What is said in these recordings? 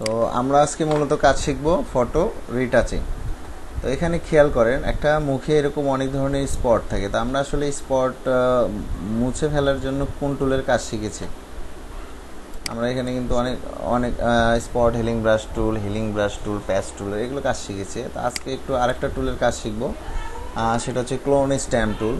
তো আমরা আজকে মূলত কাজ শিখব ফটো রিটাচিং। তো এখানে খেয়াল করেন একটা মুখে এরকম অনেক ধরনের স্পট থাকে, তো আমরা আসলে স্পট মুছে ফেলার জন্য কোন টুলের কাজ শিখেছি? আমরা এখানে কিন্তু অনেক অনেক স্পট হিলিং ব্রাশ টুল, প্যাচ টুল, এগুলো কাজ শিখেছি। তো আজকে একটু আরেকটা টুলের কাজ শিখব, সেটা হচ্ছে ক্লোন স্ট্যাম্প টুল।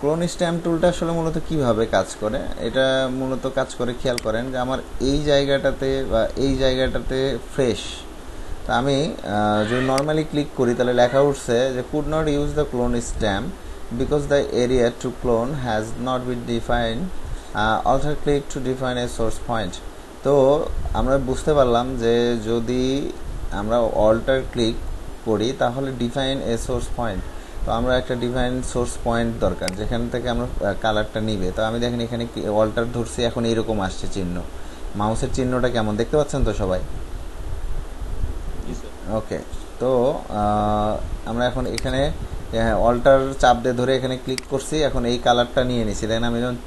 ক্লোন স্ট্যাম্প টুলটা আসলে মূলত কিভাবে কাজ করে, এটা মূলত কাজ করে খেয়াল করেন যে আমার এই জায়গাটাতে বা এই জায়গাটাতে ফ্রেশ, তা আমি যদি নর্মালি ক্লিক করি তাহলে লেখা উঠছে যে could not use the clone stamp because the area to clone has not been defined, alt click to define a source point. তো আমরা বুঝতে পারলাম যে যদি আমরা অল্টার ক্লিক করি তাহলে ডিফাইন এ সোর্স পয়েন্ট, তো আমরা একটা ডিফাইন সোর্স পয়েন্ট দরকার যেখান থেকে আমরা কালারটা নিবে। তো আমি দেখেন এখানে অল্টার ধরছি, এখন এইরকম আসছে চিহ্ন, মাউসের চিহ্নটা কেমন দেখতে পাচ্ছেন তো সবাই? ওকে, তো আমরা এখন এখানে অল্টার চাপ দিয়ে ধরে এখানে ক্লিক করছি, এখন এই কালারটা নিয়ে নিছি। দেখেন আমি যখন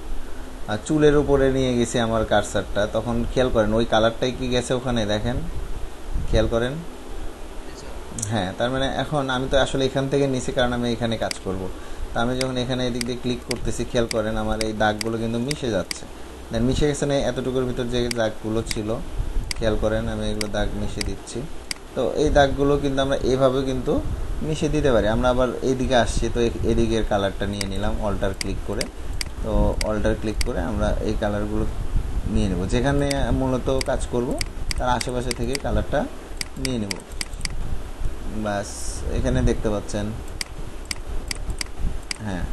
চুলের উপরে নিয়ে গেছি আমার কার্সারটা, তখন খেয়াল করেন ওই কালারটাই কি গেছে ওখানে, দেখেন খেয়াল করেন। হ্যাঁ, তার মানে এখন আমি তো আসলে এখান থেকে নিছি কারণ আমি এখানে কাজ করব। তা আমি যখন এখানে এদিক দিয়ে ক্লিক করতেছি খেয়াল করেন আমার এই দাগগুলো কিন্তু মিশে যাচ্ছে। দেন মিশে গেছে না এতটুকুর ভিতর যে দাগগুলো ছিল, খেয়াল করেন আমি এগুলো দাগ মিশিয়ে দিচ্ছি। তো এই দাগগুলো কিন্তু আমরা এইভাবে কিন্তু মিশিয়ে দিতে পারি। আমরা আবার এইদিকে আসছি, তো এদিকের কালারটা নিয়ে নিলাম অল্টার ক্লিক করে। তো অল্টার ক্লিক করে আমরা এই কালারগুলো নিয়ে নেব, যেখানে মূলত কাজ করব তার আশেপাশে থেকে কালারটা নিয়ে নেব। বাস, এখানে দেখতে পাচ্ছেন, হ্যাঁ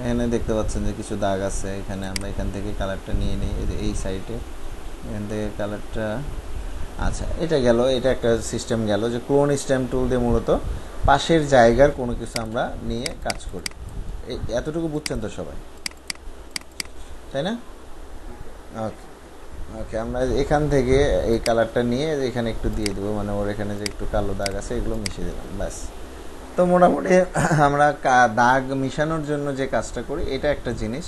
এখানে দেখতে পাচ্ছেন যে কিছু দাগ আছে, এখানে আমরা এখান থেকে কালারটা নিয়ে নিই, এই সাইডে এখান থেকে কালারটা। আচ্ছা, এটা গেল, এটা একটা সিস্টেম গেল যে ক্লোন স্ট্যাম্প টুল দিয়ে মূলত পাশের জায়গার কোনো কিছু আমরা নিয়ে কাজ করি। এতটুকু বুঝছেন তো সবাই, তাই না? ওকে ওকে, আমরা এখান থেকে এই কালারটা নিয়ে এখানে একটু দিয়ে দেবো, মানে ওর এখানে যে একটু কালো দাগ আছে এগুলো মিশিয়ে দিলাম, ব্যাস। তো মোটামুটি আমরা দাগ মিশানোর জন্য যে কাজটা করি এটা একটা জিনিস,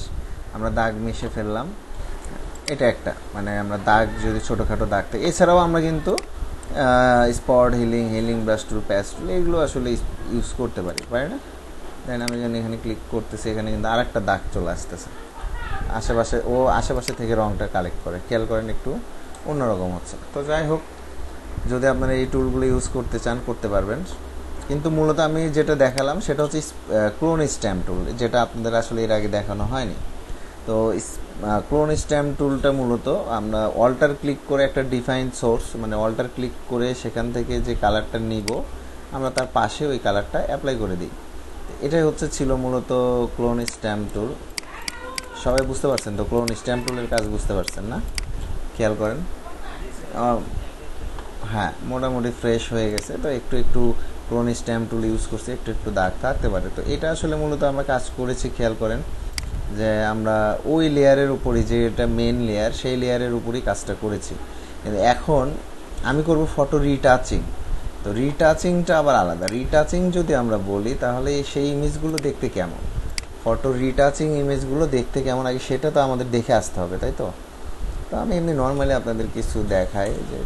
আমরা দাগ মিশে ফেললাম, এটা একটা মানে আমরা দাগ যদি ছোটোখাটো দাগ থাকে। এছাড়াও আমরা কিন্তু স্পট হিলিং ব্রাশ টুল, প্যাচ টুল এগুলো আসলে ইউজ করতে পারি না? দেন আমি যখন এখানে ক্লিক করতেছি এখানে কিন্তু আর একটা দাগ চলে আসতেছে আশেপাশে থেকে রঙটা কালেক্ট করে, খেয়াল করেন একটু অন্যরকম হচ্ছে। তো যাই হোক, যদি আপনারা এই টুলগুলো ইউজ করতে চান করতে পারবেন, কিন্তু মূলত আমি যেটা দেখালাম সেটা হচ্ছে ক্লোন স্ট্যাম্প টুল, যেটা আপনাদের আসলে এর আগে দেখানো হয়নি। তো ক্লোন স্ট্যাম্প টুলটা মূলত আমরা অল্টার ক্লিক করে একটা ডিফাইন সোর্স, মানে অল্টার ক্লিক করে সেখান থেকে যে কালারটা নিব আমরা তার পাশে ওই কালারটা অ্যাপ্লাই করে দিই। এটাই ছিল মূলত ক্লোন স্ট্যাম্প টুল। সবাই বুঝতে পারছেন তো? ক্লোন স্ট্যাম্প টুলের কাজ বুঝতে পারছেন না? খেয়াল করেন, হ্যাঁ মোটামুটি ফ্রেশ হয়ে গেছে। তো একটু ক্লোন স্ট্যাম্প টুল ইউজ করছি, একটু দাগ থাকতে পারে। তো এটা আসলে মূলত আমরা কাজ করেছি, খেয়াল করেন যে আমরা ওই লেয়ারের উপরই, যে এটা মেন লেয়ার, সেই লেয়ারের উপরই কাজটা করেছি। কিন্তু এখন আমি করব ফটো রিটাচিং। তো রিটাচিংটা আবার আলাদা। রিটাচিং যদি আমরা বলি তাহলে সেই ইমেজগুলো দেখতে কেমন, ফটো রিটাচিং ইমেজগুলো দেখতে কেমন আগে সেটা তো আমাদের দেখে আসতে হবে, তাই তো? তো আমি এমনি নর্মালি আপনাদের কিছু দেখাই যে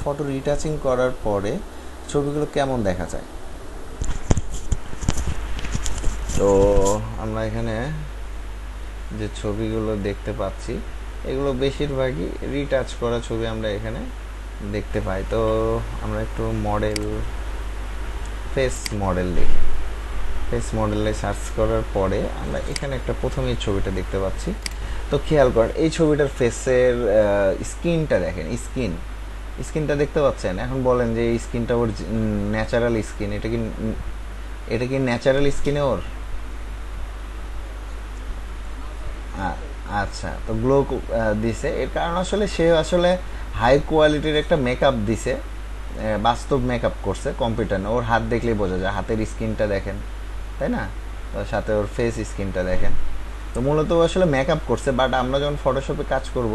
ফটো রিটাচিং করার পরে ছবিগুলো কেমন দেখা যায়। তো আমরা এখানে যে ছবিগুলো দেখতে পাচ্ছি এগুলো বেশিরভাগই রিটাচ করা ছবি আমরা এখানে দেখতে পাই। তো আমরা একটু ফেস মডেলে সার্চ করার পরে আমরা এখানে একটা প্রথমেই ছবিটা দেখতে পাচ্ছি। তো খেয়াল করেন এই ছবিটার ফেসের স্কিনটা দেখেন, স্কিনটা দেখতে পাচ্ছেন? এখন বলেন যে এই স্কিনটা ওর ন্যাচারাল স্কিন, এটা কি ন্যাচারাল স্কিনে ওর? আচ্ছা, তো গ্লো দিছে এর কারণ আসলে সে আসলে হাই কোয়ালিটির একটা মেকআপ দিছে, বাস্তব মেকআপ করছে, কম্পিউটার না। ওর হাত দেখলেই বোঝা যায়, হাতের স্কিনটা দেখেন, তাই না? তো সাথে ওর ফেস স্কিনটা দেখেন। তো মূলত আসলে মেকআপ করছে, বাট আমরা যখন ফটোশপে কাজ করব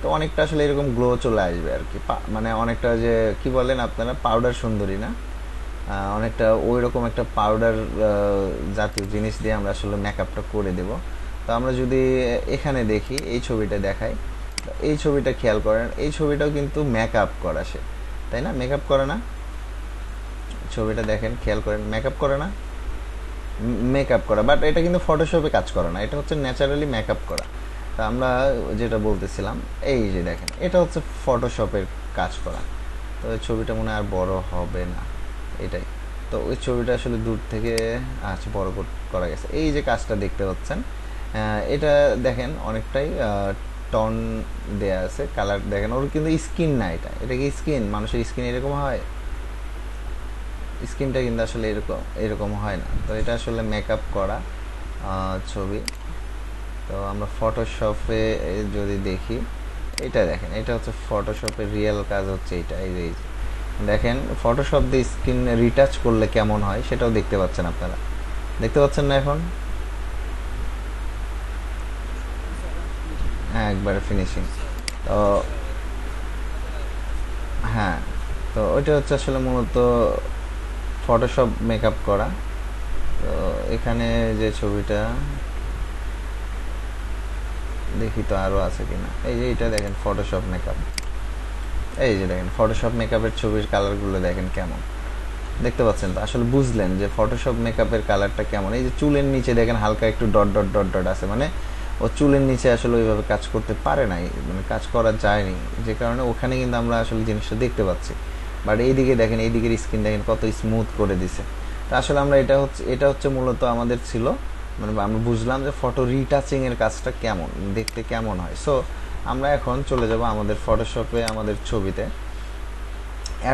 তো অনেকটা আসলে এরকম গ্লো চলে আসবে আর কি, মানে অনেকটা যে কি বলেন আপনারা পাউডার সুন্দরী না, অনেকটা ওই রকম একটা পাউডার জাতীয় জিনিস দিয়ে আমরা আসলে মেকআপটা করে দেব। তো আমরা যদি এখানে দেখি, এই ছবিটা দেখাই, এই ছবিটা খেয়াল করেন, এই ছবিটাও কিন্তু মেকআপ করা, সে তাই না? মেকআপ করে না? ছবিটা দেখেন, খেয়াল করেন, মেকআপ করে না? মেকআপ করা, বাট এটা কিন্তু ফটোশপে কাজ করে না, এটা হচ্ছে ন্যাচারালি মেকআপ করা। তা আমরা যেটা বলতেছিলাম, এই যে দেখেন, এটা হচ্ছে ফটোশপের কাজ করা। তো ওই ছবিটা মনে হয় আর বড় হবে না, এটাই। তো ওই ছবিটা আসলে দূর থেকে আচ্ছা বড় করা গেছে। এই যে কাজটা দেখতে পাচ্ছেন, এটা দেখেন অনেকটাই টন দেয়া আছে, কালার দেখেন, ওর কিন্তু স্কিন না, এটা এটা কি স্কিন? মানুষের স্কিন এরকম হয়? স্কিনটা কিন্তু আসলে এরকম এরকম হয় না। তো এটা আসলে মেকআপ করা ছবি। তো আমরা ফটোশপে যদি দেখি, এটা দেখেন, এটা হচ্ছে ফটোশপের রিয়েল কাজ হচ্ছে এটা। এই যে দেখেন, ফটোশপ দিয়ে স্কিন রিটাচ করলে কেমন হয় সেটাও দেখতে পাচ্ছেন আপনারা, দেখতে পাচ্ছেন না এখন? হ্যাঁ, একবারে ফিনিশিং। তো হ্যাঁ, তো ওইটা হচ্ছে আসলে মূলত ফটোশপ মেকআপ করা। তো এখানে যে ছবিটা দেখি তো আরও আছে কিনা, এই যে এটা দেখেন ফটোশপ মেকআপ, এই যে দেখেন ফটোশপ মেকআপের ছবির কালারগুলো দেখেন কেমন, দেখতে পাচ্ছেন তো? আসলে বুঝলেন যে ফটোশপ মেকআপের কালারটা কেমন। এই যে চুলের নিচে দেখেন হালকা একটু ডট ডট ডট ডট আছে, মানে ও চুলের নিচে আসলে ওইভাবে কাজ করতে পারে নাই, মানে কাজ করা যায়নি, যে কারণে ওখানে কিন্তু আমরা আসলে জিনিসটা দেখতে পাচ্ছি। বাট এইদিকে দেখেন, এইদিকের স্কিন দেখেন কত স্মুথ করে দিছে। তো আসলে আমরা এটা হচ্ছে মূলত আমাদের ছিল, মানে আমরা বুঝলাম যে ফটো রিটাচিং এর কাজটা কেমন, দেখতে কেমন হয়। সো আমরা এখন চলে যাব আমাদের ফটোশপে, আমাদের ছবিতে।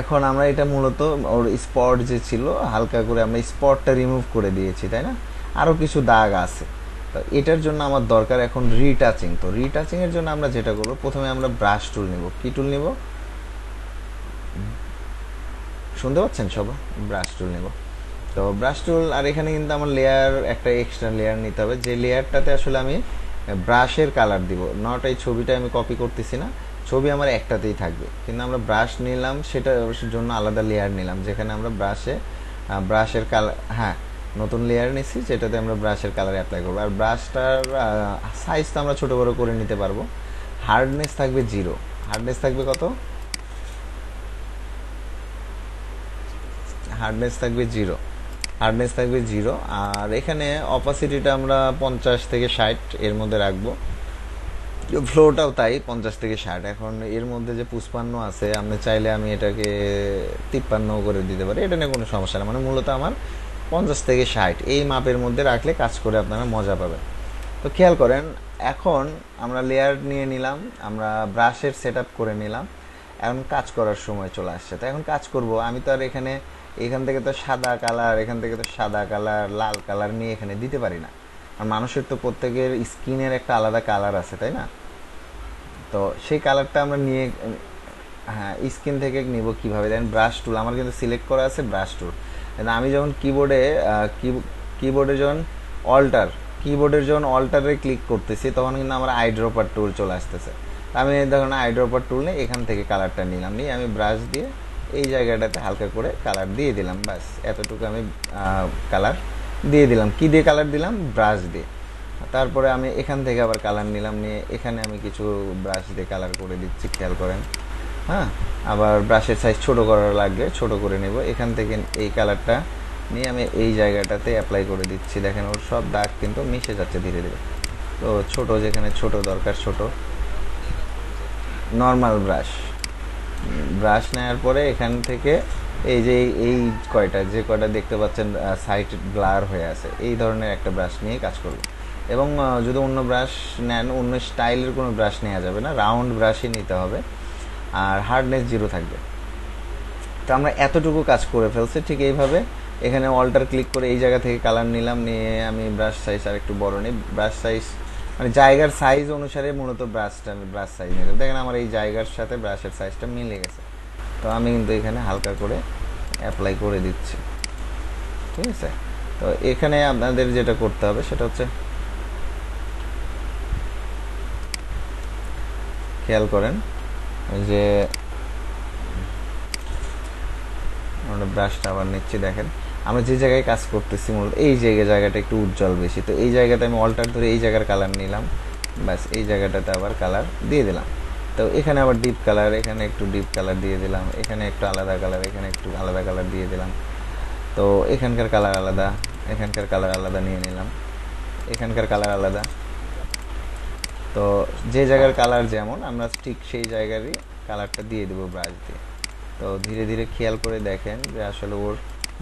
এখন আমরা এটা মূলত ওর স্পট যে ছিল, হালকা করে আমরা স্পটটা রিমুভ করে দিয়েছি, তাই না? আরও কিছু দাগ আছে। তো এটার জন্য আমার দরকার এখন রিটাচিং। তো রিটাচিং এর জন্য আমরা যেটা করবো, প্রথমে আমরা ব্রাশ টুল নিব। কি টুল নিব? শুনতে পাচ্ছেন সব? ব্রাশ টুল নেব। তো ব্রাশ টুল, আর এখানে কিন্তু আমার লেয়ার, একটা এক্সট্রা লেয়ার নিতে হবে, যে লেয়ারটাতে আসলে আমি ব্রাশের কালার দিব। নট এই ছবিটা আমি কপি করতেছি না, ছবি আমার একটাতেই থাকবে, কিন্তু আমরা ব্রাশ নিলাম, সেটা জন্য আলাদা লেয়ার নিলাম, যেখানে আমরা ব্রাশের কালার, হ্যাঁ, নতুন লেয়ার নিছি, যেটাতে আমরা ব্রাশের কালার অ্যাপ্লাই করবো। আর ব্রাশটার সাইজ তো আমরা ছোটো বড়ো করে নিতে পারবো। হার্ডনেস থাকবে 0। হার্ডনেস থাকবে কত? হার্ডনেস থাকবে 0। হার্ডনেস থাকবে 0। আর এখানে অপাসিটিটা আমরা 50 থেকে 60 এর মধ্যে রাখবো। ফ্লোটাও তাই 50 থেকে 60। এখন এর মধ্যে যে 55 আছে, আপনি চাইলে আমি এটাকে 53 করে দিতে পারি, এটা নিয়ে কোনো সমস্যা না। মানে মূলত আমার 50 থেকে 60 এই মাপের মধ্যে রাখলে কাজ করে আপনারা মজা পাবেন। তো খেয়াল করেন, এখন আমরা লেয়ার নিয়ে নিলাম, আমরা ব্রাশের সেট আপ করে নিলাম, এখন কাজ করার সময় চলে আসছে। তো এখন কাজ করব আমি, তো আর এখান থেকে তো সাদা কালার, এখান থেকে তো সাদা কালার, লাল কালার নিয়ে এখানে দিতে পারি না। আর মানুষের তো প্রত্যেকের স্কিনের একটা আলাদা কালার আছে, তাই না? তো সেই কালারটা আমরা নিয়ে, হ্যাঁ, স্কিন থেকে নিব কীভাবে দেখেন? ব্রাশ টুল আমার কিন্তু সিলেক্ট করা আছে, ব্রাশ টুল। আমি যখন কিবোর্ডে যখন অল্টার কিবোর্ডের যখন অল্টারে ক্লিক করতেছি, তখন কিন্তু আমার আইড্রপার টুল চলে আসতেছে। আমি দেখুন আইড্রপার টুল নিয়ে এখান থেকে কালারটা নিলাম, নিয়ে আমি ব্রাশ দিয়ে এই জায়গাটাতে হালকা করে কালার দিয়ে দিলাম, ব্যাস এতটুকু আমি কালার দিয়ে দিলাম। কি দিয়ে কালার দিলাম? ব্রাশ দিয়ে। তারপরে আমি এখান থেকে আবার কালার নিলাম, নিয়ে এখানে আমি কিছু ব্রাশ দিয়ে কালার করে দিচ্ছি, খেয়াল করেন। হ্যাঁ, আবার ব্রাশের সাইজ ছোট করা লাগবে, ছোট করে নেব। এখান থেকে এই কালারটা নিয়ে আমি এই জায়গাটাতে অ্যাপ্লাই করে দিচ্ছি। দেখেন ওর সব দাগ কিন্তু মিশে যাচ্ছে ধীরে ধীরে। তো ছোট, যেখানে ছোট দরকার ছোট, নর্মাল ব্রাশ নেওয়ার পরে এখান থেকে এই যে যে কয়টা দেখতে পাচ্ছেন সাইড ব্লার হয়ে আছে, এই ধরনের একটা ব্রাশ নিয়ে কাজ করব। এবং যদি অন্য ব্রাশ নেন, অন্য স্টাইলের কোনো ব্রাশ নেওয়া যাবে না, রাউন্ড ব্রাশই নিতে হবে। আর হার্ডনেস 0 থাকবে। তো আমরা এতটুকু কাজ করে ফেলছি। ঠিক এইভাবে এখানে অল্টার ক্লিক করে এই জায়গা থেকে কালার নিলাম, নিয়ে আমি ব্রাশ সাইজ আর একটু বড় নিই। ব্রাশ সাইজ মানে জায়গার সাইজ অনুসারে মূলত ব্রাশ সাইজ নিয়ে দেখেন আমার এই জায়গার সাথে ব্রাশের সাইজটা মিলে গেছে। তো আমি কিন্তু এখানে হালকা করে অ্যাপ্লাই করে দিচ্ছি, ঠিক আছে? তো এখানে আপনাদের যেটা করতে হবে সেটা হচ্ছে, খেয়াল করেন যে আমরা ব্রাশটা আবার নিচ্ছি। দেখেন আমরা যে জায়গায় কাজ করতেছি মূলত এই জায়গাটা একটু উজ্জ্বল বেশি, তো এই জায়গাতে আমি অল্টার ধরে এই জায়গার কালার নিলাম, ব্যাস এই জায়গাটাতে আবার কালার দিয়ে দিলাম। তো এখানে আবার ডিপ কালার, এখানে একটু ডিপ কালার দিয়ে দিলাম, এখানে একটু আলাদা কালার, এখানে একটু আলাদা কালার দিয়ে দিলাম। তো এখানকার কালার আলাদা, এখানকার কালার আলাদা নিয়ে নিলাম, এখানকার কালার আলাদা। তো যে জায়গার কালার যেমন আমরা ঠিক সেই জায়গারই কালারটা দিয়ে দেবো ব্রাশ দিয়ে। তো ধীরে ধীরে খেয়াল করে দেখেন যে আসলে ওর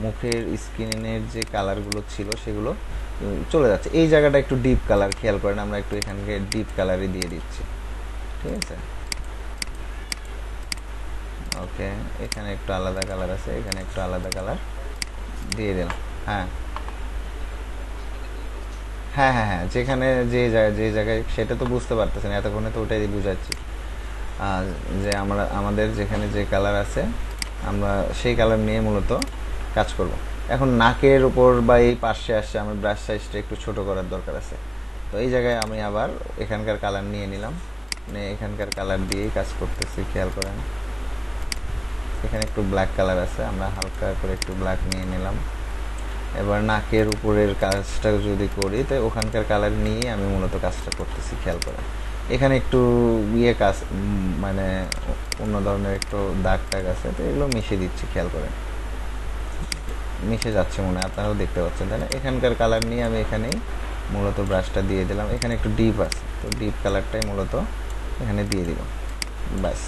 মুখের স্কিনের যে কালারগুলো ছিল সেগুলো চলে যাচ্ছে। এই জায়গাটা একটু ডিপ কালার খেয়াল করেন, আমরা একটু এখানকে ডিপ কালারই দিয়ে দিচ্ছি, ঠিক আছে। ওকে, এখানে একটু আলাদা কালার আছে, এখানে একটু আলাদা কালার দিয়ে দিলাম। হ্যাঁ হ্যাঁ হ্যাঁ হ্যাঁ, যেখানে যে জায়গায় সেটা তো বুঝতে পারতেছেন, এতক্ষণে তো ওটাই বুঝাচ্ছি। আর যে আমাদের যেখানে যে কালার আছে আমরা সেই কালার নিয়ে মূলত কাজ করব। এখন নাকের উপর বা এই পাশে আসছে, আমার ব্রাশ সাইজটা একটু ছোট করার দরকার আছে। তো এই জায়গায় আমি আবার এখানকার কালার নিয়ে নিলাম, এখানকার কালার দিয়েই কাজ করতেছি, খেয়াল করেন। এখানে একটু ব্ল্যাক কালার আছে, আমরা হালকা করে একটু ব্ল্যাক নিয়ে নিলাম। এবার নাকের উপরের কাজটা যদি করি তো ওখানকার কালার নিয়ে আমি মূলত কাজটা করতেছি, খেয়াল করেন। এখানে একটু কাজ মানে অন্য ধরনের একটু দাগ টাগ আছে, তো এগুলো মিশিয়ে দিচ্ছি, খেয়াল করেন। মিশে যাচ্ছে মনে হয়, আপনারাও দেখতে পাচ্ছেন তাই না। এখানকার কালার নিয়ে আমি এখানেই মূলত ব্রাশটা দিয়ে দিলাম। এখানে একটু ডিপ আছে, তো ডিপ কালারটাই মূলত এখানে দিয়ে দিলাম, ব্যাস।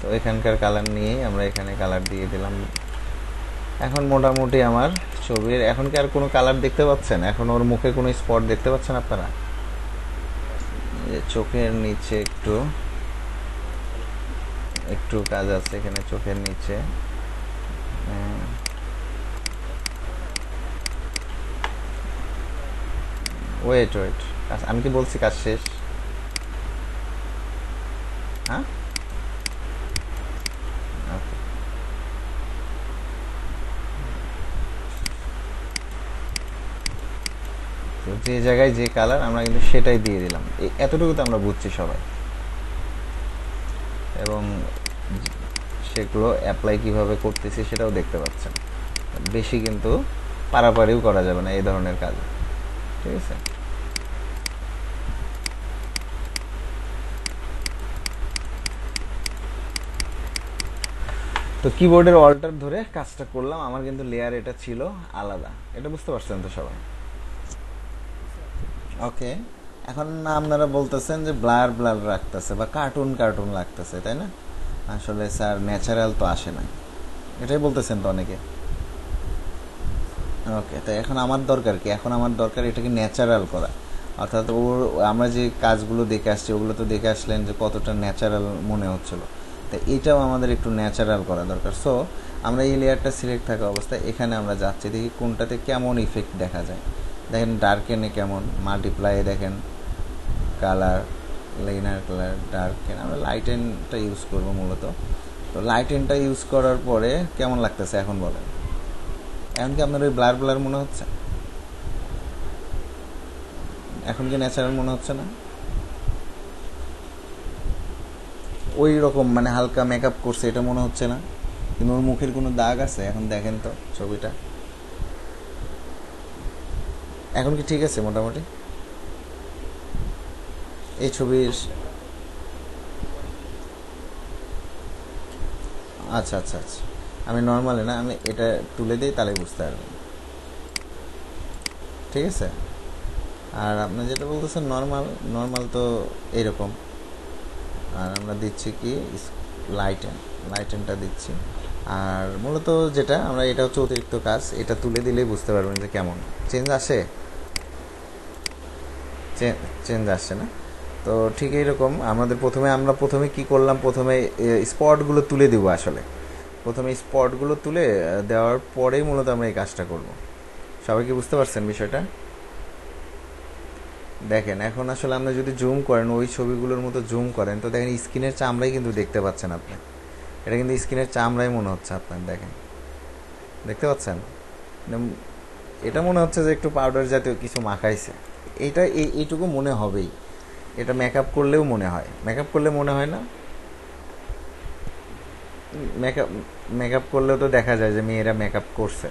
তো এখানকার কালার নিয়েই আমরা এখানে কালার দিয়ে দিলাম। এখন মোটামুটি আমার ছবির এখন কি আর কোনো কালার দেখতে পাচ্ছেন? এখন ওর মুখে কোনো স্পট দেখতে পাচ্ছেন আপনারা? চোখের নিচে একটু একটু কাজ আছে, এখানে চোখের নিচে। ওয়েট ওয়েট, আমি কি বলছি কাজ শেষ? হ্যাঁ, ওকে। তো যে জায়গায় যে কালার আমরা কিন্তু সেটাই দিয়ে দিলাম, এতটুকু তো আমরা বুঝছি সবাই। এবং সেগুলো অ্যাপ্লাই কিভাবে করতেছি সেটাও দেখতে পাচ্ছেন। বেশি কিন্তু পারাপারিও করা যাবে না এই ধরনের কাজ, ঠিক আছে। তো কিবোর্ডের অল্টার ধরে কাজটা করলাম, আমার কিন্তু লেয়ার এটা ছিল আলাদা, এটা বুঝতে পারছেন তো সবাই? ওকে। এখন আপনারা বলতেছেন যে ব্লার ব্লার রাখতেছে বা কার্টুন কার্টুন লাগতেছে, তাই না? আসলে স্যার ন্যাচারাল তো আসে না, এটাই বলতেছেন তো অনেকে। ওকে, তো এখন আমার দরকার কি? এখন আমার দরকার এটাকে ন্যাচারাল করা, অর্থাৎ ওর আমরা যে কাজগুলো দেখে আসছি ওগুলো তো দেখে আসলেন যে কতটা ন্যাচারাল মনে হচ্ছিল, তো এটাও আমাদের একটু ন্যাচারাল করা দরকার। সো আমরা এই লেয়ারটা সিলেক্ট থাকা অবস্থায় এখানে আমরা যাচ্ছি, দেখি কোনটাতে কেমন ইফেক্ট দেখা যায়। দেখেন ডার্কেনে কেমন, মাল্টিপ্লাই দেখেন, কালার, লাইনার কালার, ডার্কেন। আমরা লাইটেনটা ইউজ করবো মূলত। তো লাইটেনটা ইউজ করার পরে কেমন লাগতেছে এখন বলেন? এখন কি আপনার ওই ব্লার ব্লার মনে হচ্ছে? এখন কি ন্যাচারাল মনে হচ্ছে না? ওই রকম মানে হালকা মেকআপ করছে এটা মনে হচ্ছে না? কিন্তু ওর মুখের কোনো দাগ আছে? এখন দেখেন তো ছবিটা, এখন কি ঠিক আছে মোটামুটি এই ছবির? আচ্ছা আচ্ছা আচ্ছা, আমি নর্মালে না, আমি এটা তুলে দিই তাহলে বুঝতে পারবেন, ঠিক আছে। আর আপনি যেটা বলতেছেন নর্মাল, নর্মাল তো এইরকম। আর আমরা দিচ্ছি কি লাইটেন, লাইটেনটা দিচ্ছি। আর মূলত যেটা আমরা, এটা হচ্ছে অতিরিক্ত কাজ, এটা তুলে দিলেই বুঝতে পারবেন যে কেমন চেঞ্জ আসে। চেঞ্জ আসছে না? তো ঠিক এইরকম আমরা প্রথমে কি করলাম, প্রথমে স্পটগুলো তুলে দিব। আসলে প্রথমে স্পটগুলো তুলে দেওয়ার পরেই মূলত আমরা এই কাজটা করব। সবাই কি বুঝতে পারছেন বিষয়টা? দেখেন এখন আসলে আপনি যদি জুম করেন, ওই ছবিগুলোর মতো জুম করেন, তো দেখেন স্কিনের চামড়াই কিন্তু দেখতে পাচ্ছেন আপনি। এটা কিন্তু স্কিনের চামড়াই মনে হচ্ছে আপনার, দেখেন, দেখতে পাচ্ছেন? এটা মনে হচ্ছে যে একটু পাউডার জাতীয় কিছু মাখাইছে। এইটা এইটুকু মনে হবেই। এটা মেকআপ করলেও মনে হয়, মেকআপ করলে মনে হয় না? মেকআপ মেকআপ করলেও তো দেখা যায় যে মেয়েরা মেকআপ করছে,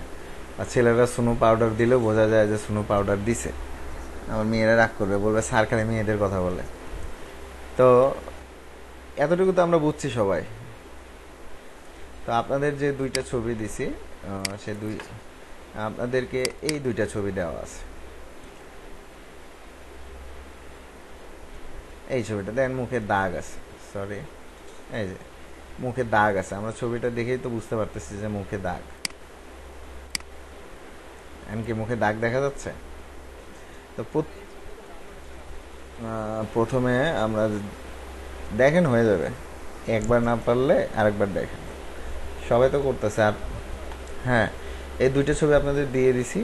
আর ছেলেরা সুনো পাউডার দিলেও বোঝা যায় যে সুনো পাউডার দিছে। আমার মেয়েরা রাগ করবে, বলবে স্যার খালি মেয়েদের কথা বলে। তো এতটুকু তো আমরা বুঝছি সবাই। তো আপনাদের যে দুইটা ছবি দিছি, সে আপনাদেরকে এই দুইটা ছবি দেওয়া আছে। এই ছবিটা দেখেন মুখে দাগ আছে, সরি, এই যে মুখে দাগ আছে, আমরা ছবিটা দেখেই তো বুঝতে পারতেছি যে মুখে দাগ। এমনকি মুখে দাগ দেখা যাচ্ছে। তো প্রথমে আমরা দেখেন, হয়ে যাবে, একবার না পারলে আরেকবার দেখেন, সবাই তো করতেছে। আর হ্যাঁ, এই দুইটা ছবি আপনাদের দিয়ে দিছি।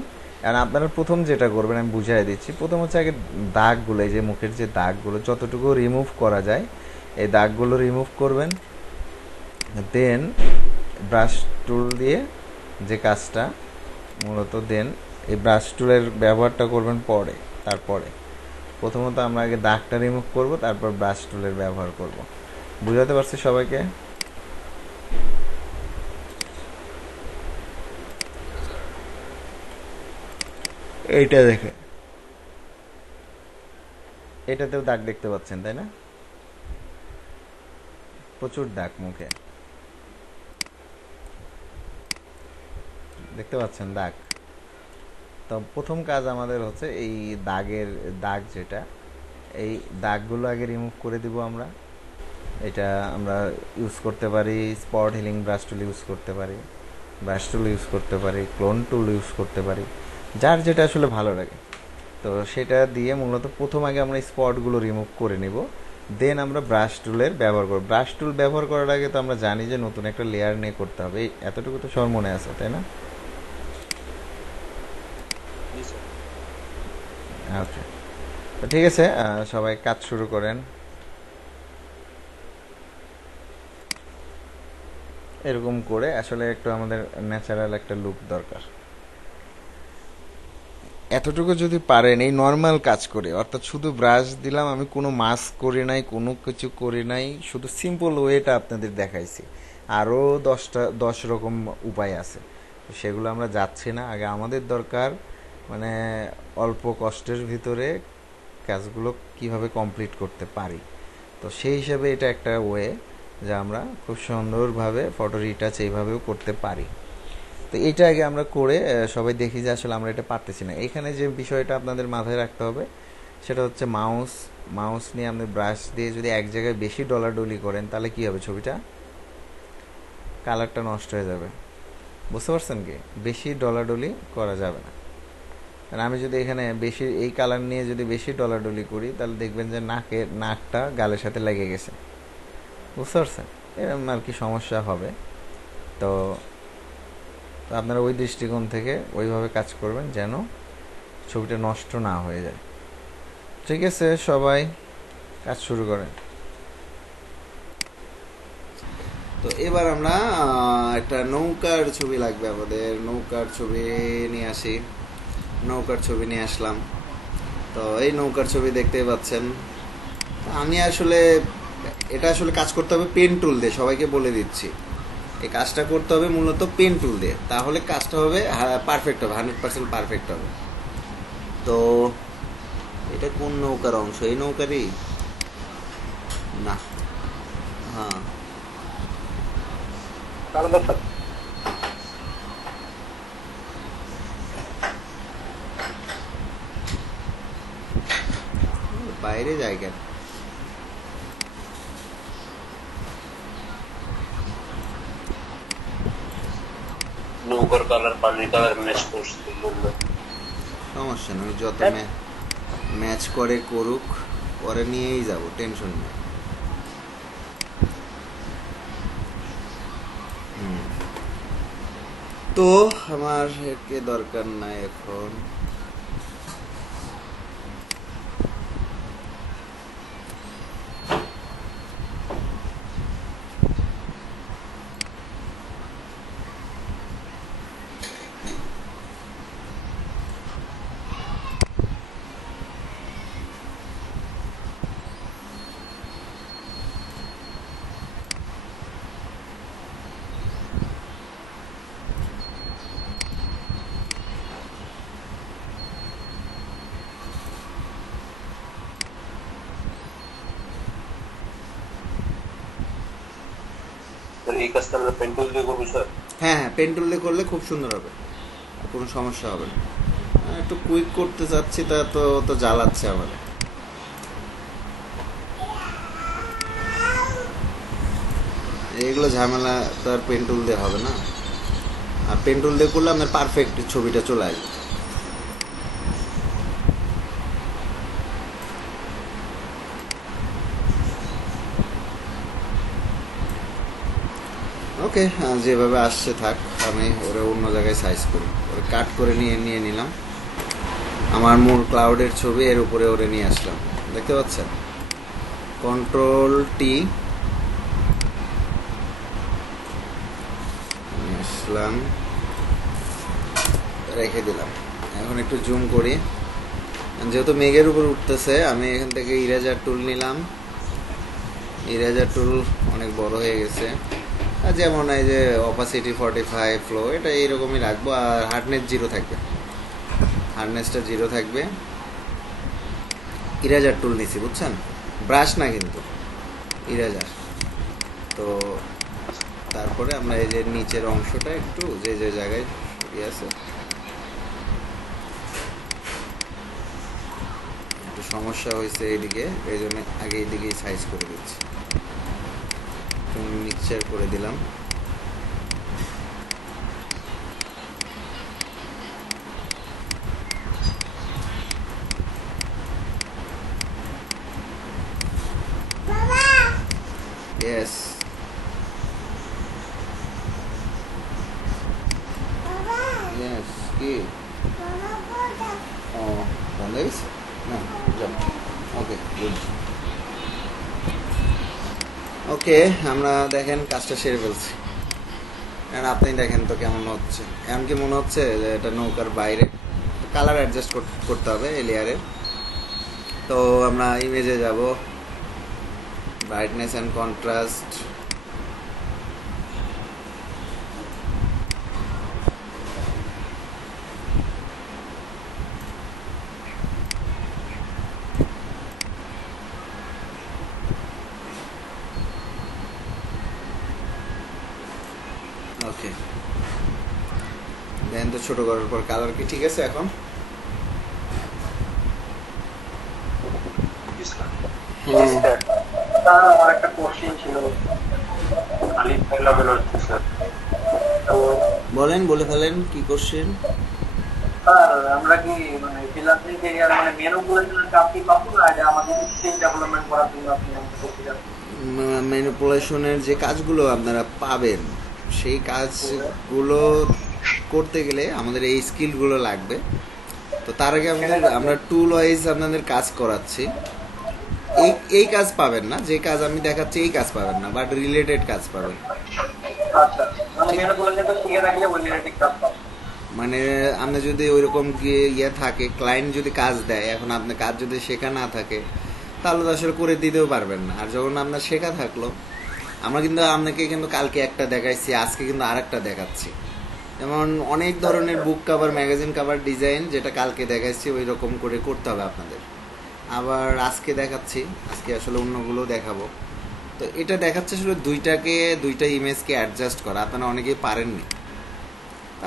আর আপনারা প্রথম যেটা করবেন আমি বুঝাই দিচ্ছি। প্রথম হচ্ছে আগে দাগগুলো, এই যে মুখের যে দাগগুলো যতটুকু রিমুভ করা যায় এই দাগগুলো রিমুভ করবেন। দেন ব্রাশ টুল দিয়ে যে কাজটা মূলত, দেন এই ব্রাশ টুলের ব্যবহারটা করবেন পরে। তারপরে প্রথমত আমরা আগে দাগটা রিমুভ করব, তারপর ব্রাশ টুলের ব্যবহার করব। বুঝাতে পারছি সবাইকে? এইটা দেখে, এটাতেও দাগ দেখতে পাচ্ছেন তাই না? প্রচুর দাগ মুখে, দেখতে পাচ্ছেন দাগ। তো প্রথম কাজ আমাদের হচ্ছে এই দাগ যেটা, এই দাগগুলো আগে রিমুভ করে দিব আমরা। এটা আমরা ইউজ করতে পারি, স্পট হিলিং ব্রাশ টুল ইউজ করতে পারি, ব্রাশ টুল ইউজ করতে পারি, ক্লোন টুল ইউজ করতে পারি, যার যেটা আসলে ভালো লাগে। তো সেটা দিয়ে মূলত প্রথম আগে আমরা স্পটগুলো রিমুভ করে নিব, দেন আমরা ব্রাশ টুলের ব্যবহার করব। ব্রাশ টুল ব্যবহার করার আগে তো আমরা জানি যে নতুন একটা লেয়ার নিয়ে করতে হবে, এতটুকু তো সবার মনে আছে তাই না? ওকে, তো ঠিক আছে, সবাই কাজ শুরু করেন। এরকম করে আসলে একটু আমাদের ন্যাচারাল একটা লুক দরকার। এতটুকু যদি পারেন এই নর্মাল কাজ করে, অর্থাৎ শুধু ব্রাশ দিলাম, আমি কোনো মাস্ক করি নাই, কোনো কিছু করি নাই, শুধু সিম্পল ওয়েটা আপনাদের দেখাইছি। আরও 10 রকম উপায় আছে, তো সেগুলো আমরা যাচ্ছি না। আগে আমাদের দরকার মানে অল্প কষ্টের ভিতরে কাজগুলো কিভাবে কমপ্লিট করতে পারি। তো সেই হিসাবে এটা একটা ওয়ে যা আমরা খুব সুন্দরভাবে ফটো রিটাচ এইভাবেও করতে পারি। তো এইটা আগে আমরা করে সবাই দেখি যে আসলে আমরা এটা পারতেছি না। এখানে যে বিষয়টা আপনাদের মাথায় রাখতে হবে সেটা হচ্ছে মাউস নিয়ে আপনি ব্রাশ দিয়ে যদি এক জায়গায় বেশি ডলাডলি করেন তাহলে কি হবে, ছবিটা কালারটা নষ্ট হয়ে যাবে। বুঝতে পারছেন কি? বেশি ডলাডলি করা যাবে না। আর আমি যদি এখানে বেশি এই কালার নিয়ে যদি বেশি ডলাডলি করি তাহলে দেখবেন যে নাকটা গালের সাথে লেগে গেছে। বুঝতে পারছেন? এরকম আর কি সমস্যা হবে। তো আপনারা ওই দৃষ্টিকোণ থেকে ওইভাবে কাজ করবেন যেন ছবিটা নষ্ট না হয়ে যায়। ঠিক আছে, সবাই কাজ শুরু করেন। তো এবার আমরা একটা নৌকার ছবি লাগবে আমাদের। নৌকার ছবি নিয়ে আসি। নৌকার ছবি নিয়ে আসলাম। তো এই নৌকার ছবি দেখতেই পাচ্ছেন। আমি আসলে এটা আসলে কাজ করতে হবে পেন টুল দিয়ে, সবাইকে বলে দিচ্ছি। এই কাজটা করতে হবে মূলত পেন টুল দিয়ে, তাহলে কাজটা হবে পারফেক্ট হবে, 100% পারফেক্ট হবে। তো এটা কোন নৌকার অংশ? এই নৌকারই না, হ্যাঁ বাইরে জায়গা। নৌকার কালার পানির কালার ম্যাচ করছে, সমস্যা নেই, যত ম্যাচ করে করুক, পরে নিয়েই যাব, টেনশন নেই। তো আমার একে দরকার নাই এখন। স্যার এই কাজটা আমরা পেন টুল দিয়ে করবো স্যার? হ্যাঁ হ্যাঁ, পেন টুল দিয়ে করলে খুব সুন্দর হবে, কোনো সমস্যা হবে না। একটু কুইক করতে চাচ্ছি, তা তো তো জ্বালাচ্ছে আমার। এগুলো ঝামেলা তো আর পেন টুল দিয়ে হবে না, আর পেন টুল দিয়ে করলে আপনার পারফেক্ট ছবিটা চলে আসবে। ওকে, যেভাবে আসছে থাক, আমি ওরা অন্য জায়গায় সাইজ করি, ওরা কাট করে নিয়ে নিয়ে নিলাম। আমার মূল ক্লাউডের ছবি এর উপরে ওরে নিয়ে আসলাম, দেখতে পাচ্ছেন? কন্ট্রোল টি আসলাম, রেখে দিলাম। এখন একটু জুম করি, যেহেতু মেঘের উপর উঠতেছে আমি এখান থেকে ইরেজার টুল নিলাম। ইরেজার টুল অনেক বড় হয়ে গেছে, আর যেমন এই যে অপাসিটি 45 ফ্লো, এটা এইরকমই রাখবো। আর হার্ডনেস 0 থাকবে, হার্ডনেসটা 0 থাকবে। ইরেজার টুল নিছি, বুঝছেন? ব্রাশ না কিন্তু, ইরেজার। তো তারপরে আমরা এই যে নিচের অংশটা একটু যে যে জায়গায় ইয়ে আছে, একটু সমস্যা হয়েছে এইদিকে, এই জন্য আগে এইদিকেই সাইজ করে দিচ্ছি। মিক্সচার করে দিলাম। Yes, yes. কি? ও, বন্ধ হয়ে গেছে? না, যাও। ওকে, গুড। ওকে, আমরা দেখেন কাজটা সেরে ফেলছি। এখন আপনি দেখেন তো কেমন হচ্ছে। এমন কি মনে হচ্ছে যে এটা নৌকার বাইরে? কালার অ্যাডজাস্ট করতে হবে এই লেয়ারে। তো আমরা ইমেজে যাব, ব্রাইটনেস অ্যান্ড কন্ট্রাস্ট, ওকে। দেন তো ছোট করার পর কালার কি ঠিক আছে এখন? স্যার আমার একটা কোশ্চেন ছিল, খালি ফেলা বের হচ্ছে স্যার। তো বলেন, বলে ফেলেন কি কোশ্চেন। স্যার আমরা কি মানে ফ্রিল্যান্সিং ক্যারিয়ার মানে মেনু বলেছিলেন যে আপনি পাবো না, যে আমাদের স্কিল ডেভেলপমেন্ট করার জন্য আপনি আমাকে করতে যাচ্ছেন? ম্যানিপুলেশনের যে কাজগুলো আপনারা পাবেন, সেই কাজগুলো করতে গেলে আমাদের এই স্কিলগুলো লাগবে। তো তার আগে আমরা টুল ওয়াইজ আপনাদের কাজ করাচ্ছি। এই এই কাজ পাবেন না, যে কাজ আমি দেখাচ্ছি এই কাজ পাবেন না, বাট রিলেটেড কাজ পাবেন। আচ্ছা, মানে মেনু বলেছেন তো শিখে রাখলে ওই রিলেটেড কাজ পাবো। মানে আপনি যদি ওইরকম ইয়ে থাকে, ক্লায়েন্ট যদি কাজ দেয়, এখন আপনার কাজ যদি শেখা না থাকে তাহলে তো আসলে করে দিতেও পারবেন না। আর যখন আপনার শেখা থাকলো, আমরা কিন্তু আপনাকে কিন্তু কালকে একটা দেখাইছি, আজকে কিন্তু আরেকটা দেখাচ্ছি। যেমন অনেক ধরনের বুক কাভার, ম্যাগাজিন কাভার ডিজাইন যেটা কালকে দেখাইছি ওই রকম করে করতে হবে আপনাদের। আবার আজকে দেখাচ্ছি, আজকে আসলে অন্যগুলো দেখাবো। তো এটা দেখাচ্ছে আসলে দুইটা ইমেজকে অ্যাডজাস্ট করা, আপনারা অনেকেই পারেননি।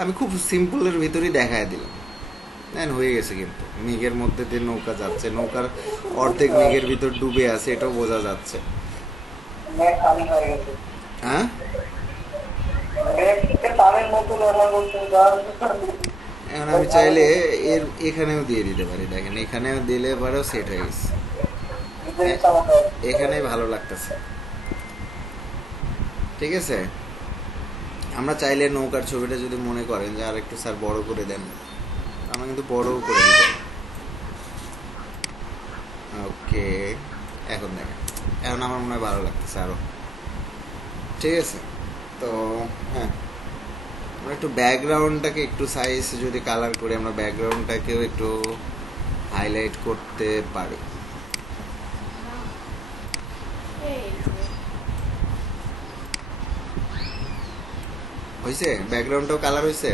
আমি খুব সিম্পলের ভিতরেই দেখায় দিলাম, দেন হয়ে গেছে। কিন্তু মেঘের মধ্যে দিয়ে নৌকা যাচ্ছে, নৌকার অর্ধেক মেঘের ভিতর ডুবে আছে, এটাও বোঝা যাচ্ছে। হ্যাঁ, এখন আমি চাইলে এখানেও দিয়ে দিতে পারি, দেখেন এখানেও দিলে পরেও সেট হয়ে গেছে। এখানেই ভালো লাগতেছে, ঠিক আছে। আমরা চাইলে নৌকার ছবিটা যদি মনে করেন যে আর একটু স্যার বড় করে দেন, আমরা কিন্তু বড়ও করে দিতে পারি। ওকে, এখন দেখেন, এখন আমার মনে হয় ভালো লাগতেছে আরো, ঠিক আছে। তো হ্যাঁ, আমরা একটু ব্যাকগ্রাউন্ডটাকে একটু সাইজ যদি কালার করে আমরা ব্যাকগ্রাউন্ডটাকেও একটু হাইলাইট করতে পারি। হয়েছে, ব্যাকগ্রাউন্ডটাও কালার হয়েছে,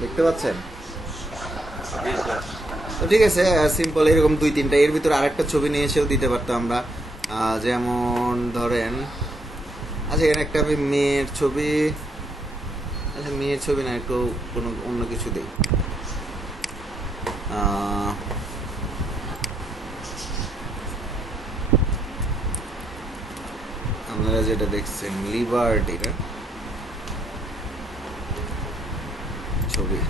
দেখতে পাচ্ছেন? তো ঠিক আছে, সিম্পল এরকম 2-3টা, এর ভিতরে আরেকটা ছবি নিয়ে এসেও দিতে পারতাম আমরা। যেমন ধরেন আচ্ছা এখানে একটা আমি মেয়ের ছবি, আচ্ছা মেয়ের ছবি না, একটু কোনো অন্য কিছু দিই। আপনারা যেটা দেখছেন লিবার্টির ছবি,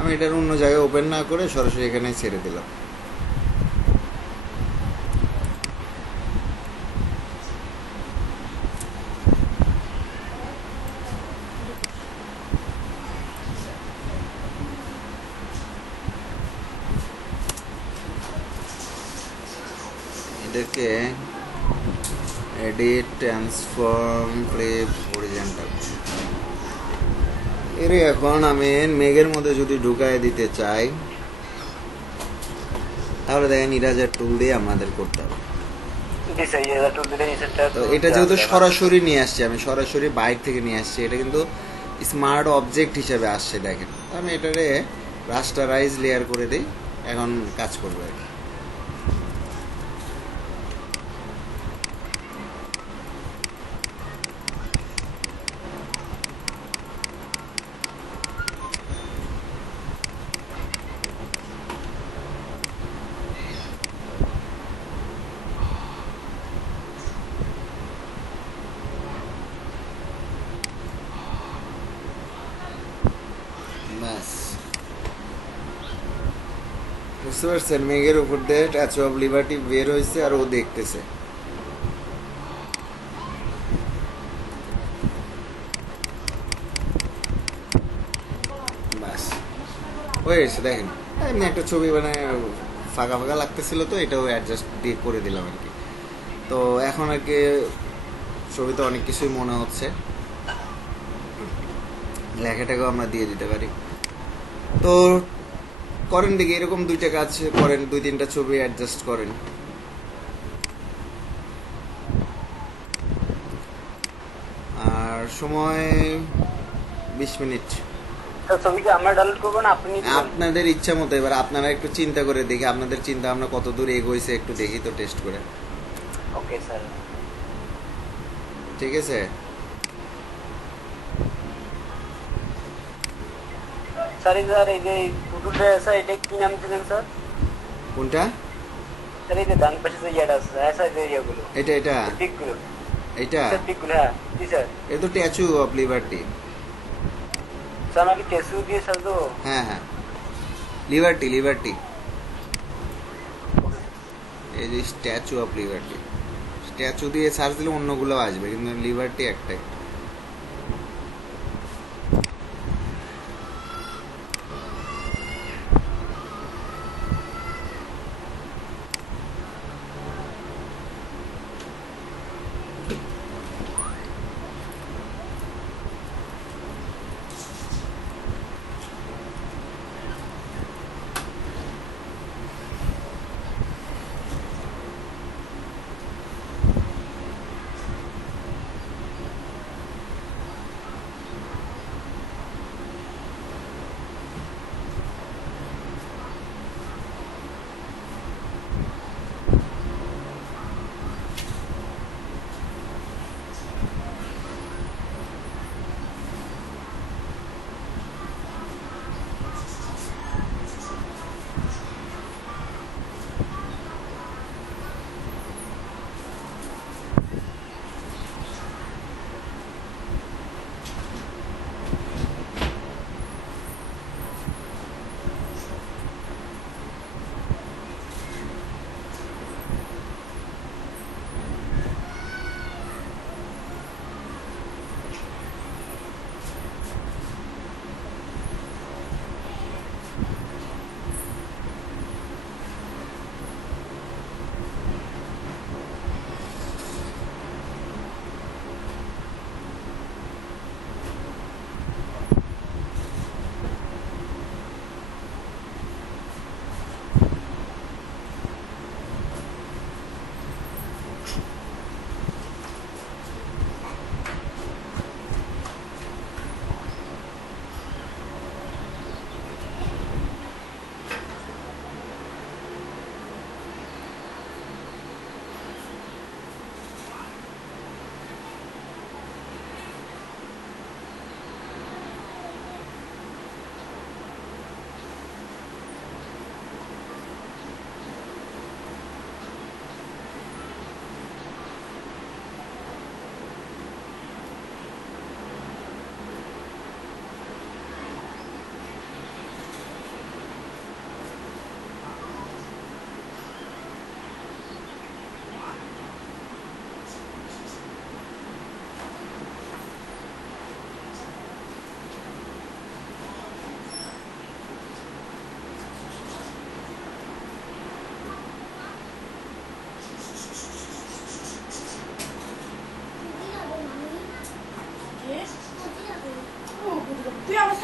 আমি এটার অন্য জায়গায় ওপেন না করে সরাসরি এখানে ছেড়ে দিলাম। এটাকে এডিট ট্রান্সফর্ম ক্লিপ হরিজন্টাল, এর এখন আমি মেঘের মধ্যে যদি ঢুকায় দিতে চাই তাহলে দেখেন ইরাজার টুল দিয়ে আমাদের করতে হবে। তো এটা যেহেতু সরাসরি নিয়ে আসছি, আমি সরাসরি বাইক থেকে নিয়ে আসছি, এটা কিন্তু স্মার্ট অবজেক্ট হিসেবে আসছে। দেখেন আমি এটারে রাস্টারাইজ লেয়ার করে দিই, এখন কাজ করবে আর কি। বুঝতে পারছেন, মেঘের উপর দিয়ে স্ট্যাচু অফ লিবার্টি বের হয়েছে আর ও দেখতেছে। বাস হয়ে গেছে। দেখেন এমনি একটা ছবি মানে ফাঁকা ফাঁকা লাগতেছিল, তো এটাও অ্যাডজাস্ট দিয়ে করে দিলাম আর কি। তো এখন আর কি ছবিতে অনেক কিছুই মনে হচ্ছে, লেখাটাকেও আমরা দিয়ে দিতে পারি। তো করেন দেখি এরকম দুইটা কাজ করেন, 2-3টা ছবি অ্যাডজাস্ট করেন। আর সময় 20 মিনিট। ছবিটা আমরা ডাউনলোড করবো না আপনি? আপনাদের ইচ্ছা মতো, এবার আপনারা একটু চিন্তা করে দেখি, আপনাদের চিন্তা ভাবনা কত দূর এগোইছে একটু দেখি তো, টেস্ট করে। ওকে স্যার, ঠিক আছে। স্যার এই যে পুতুলটা আছে এটা কি নাম দিলেন স্যার? কোনটা স্যার এই যে ডান পাশে যে ইয়েটা আছে স্যার, যে ইয়েগুলো, এটা পিকগুলো, এটা স্যার পিকগুলো, হ্যাঁ জি স্যার। এটা তো স্ট্যাচু অফ লিবার্টি স্যার আমাকে টেসু দিয়ে স্যার তো। হ্যাঁ হ্যাঁ, লিবার্টি এই যে স্ট্যাচু অফ লিবার্টি, স্ট্যাচু দিয়ে সার্চ দিলে অন্যগুলো আসবে, কিন্তু লিবার্টি একটাই।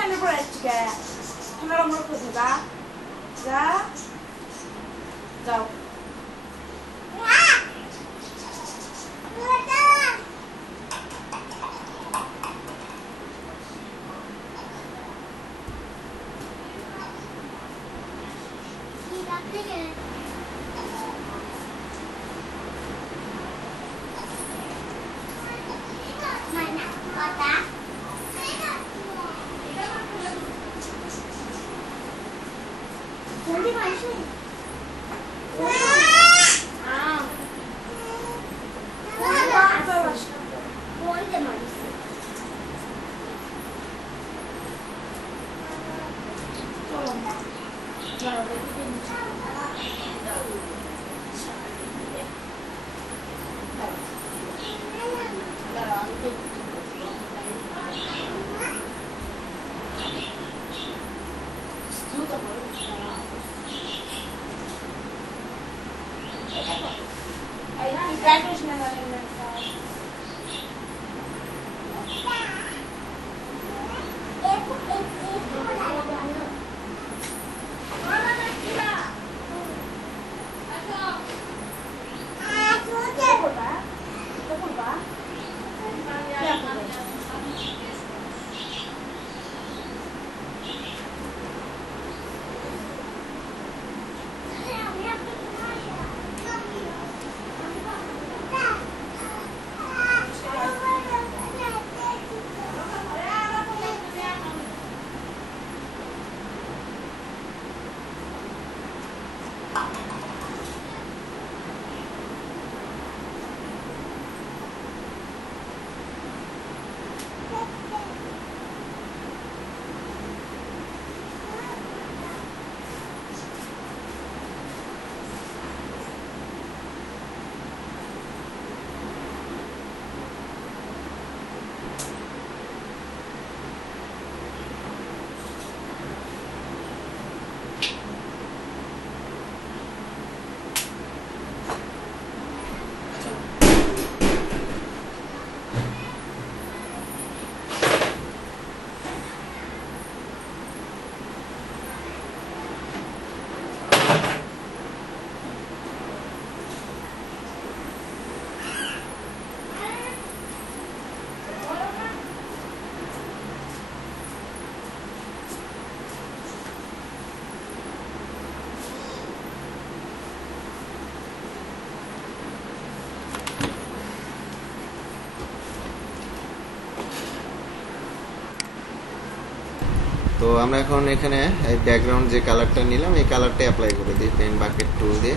সামনে পড়ে আসছি কে তোমরা আমার কথা যা যা যাও তো আমরা এখন এখানে এই ব্যাকগ্রাউন্ড যে কালারটা নিলাম এই কালারটা অ্যাপ্লাই করে দিই পেন বাকেট টুল দিয়ে।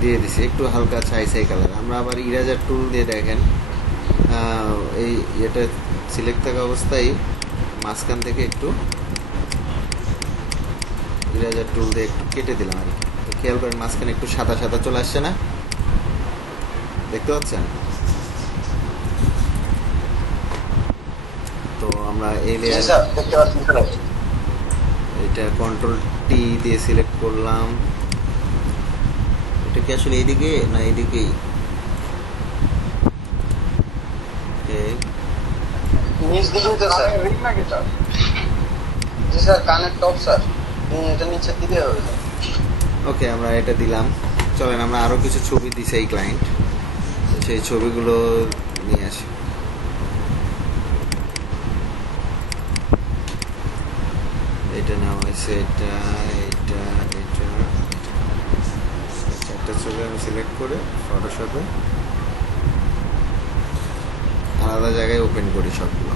দিয়ে দিছি একটু হালকা ছাই ছাই কালার। আমরা আবার ইরেজার টুল দিয়ে দেখেন এই এটা সিলেক্ট থাকা অবস্থায় মাঝখান থেকে একটু ইরেজার টুল দিয়ে একটু কেটে দিলাম আর কি। তো খেয়াল করেন মাঝখানে একটু সাদা সাদা চলে আসছে না, দেখতে পাচ্ছেন? তো আমরা এই লেয়ার এটা কন্ট্রোল টি দিয়ে সিলেক্ট করলাম। এটা কি আসলে এইদিকে না এইদিকেই? নিচ দিকে তো স্যার রিং নাকি স্যার? জি স্যার কানের টপ স্যার, এটা নিচের দিকে হবে। ওকে আমরা এটা দিলাম। চলেন আমরা আরো কিছু ছবি দিছি এই ক্লায়েন্ট, সেই ছবিগুলো নিয়ে আসি। এটা নেওয়া হয়েছে, এটা এটা এটা চারটা ছবি আমি সিলেক্ট করে ফটোশপে আলাদা জায়গায় ওপেন করি সবগুলো।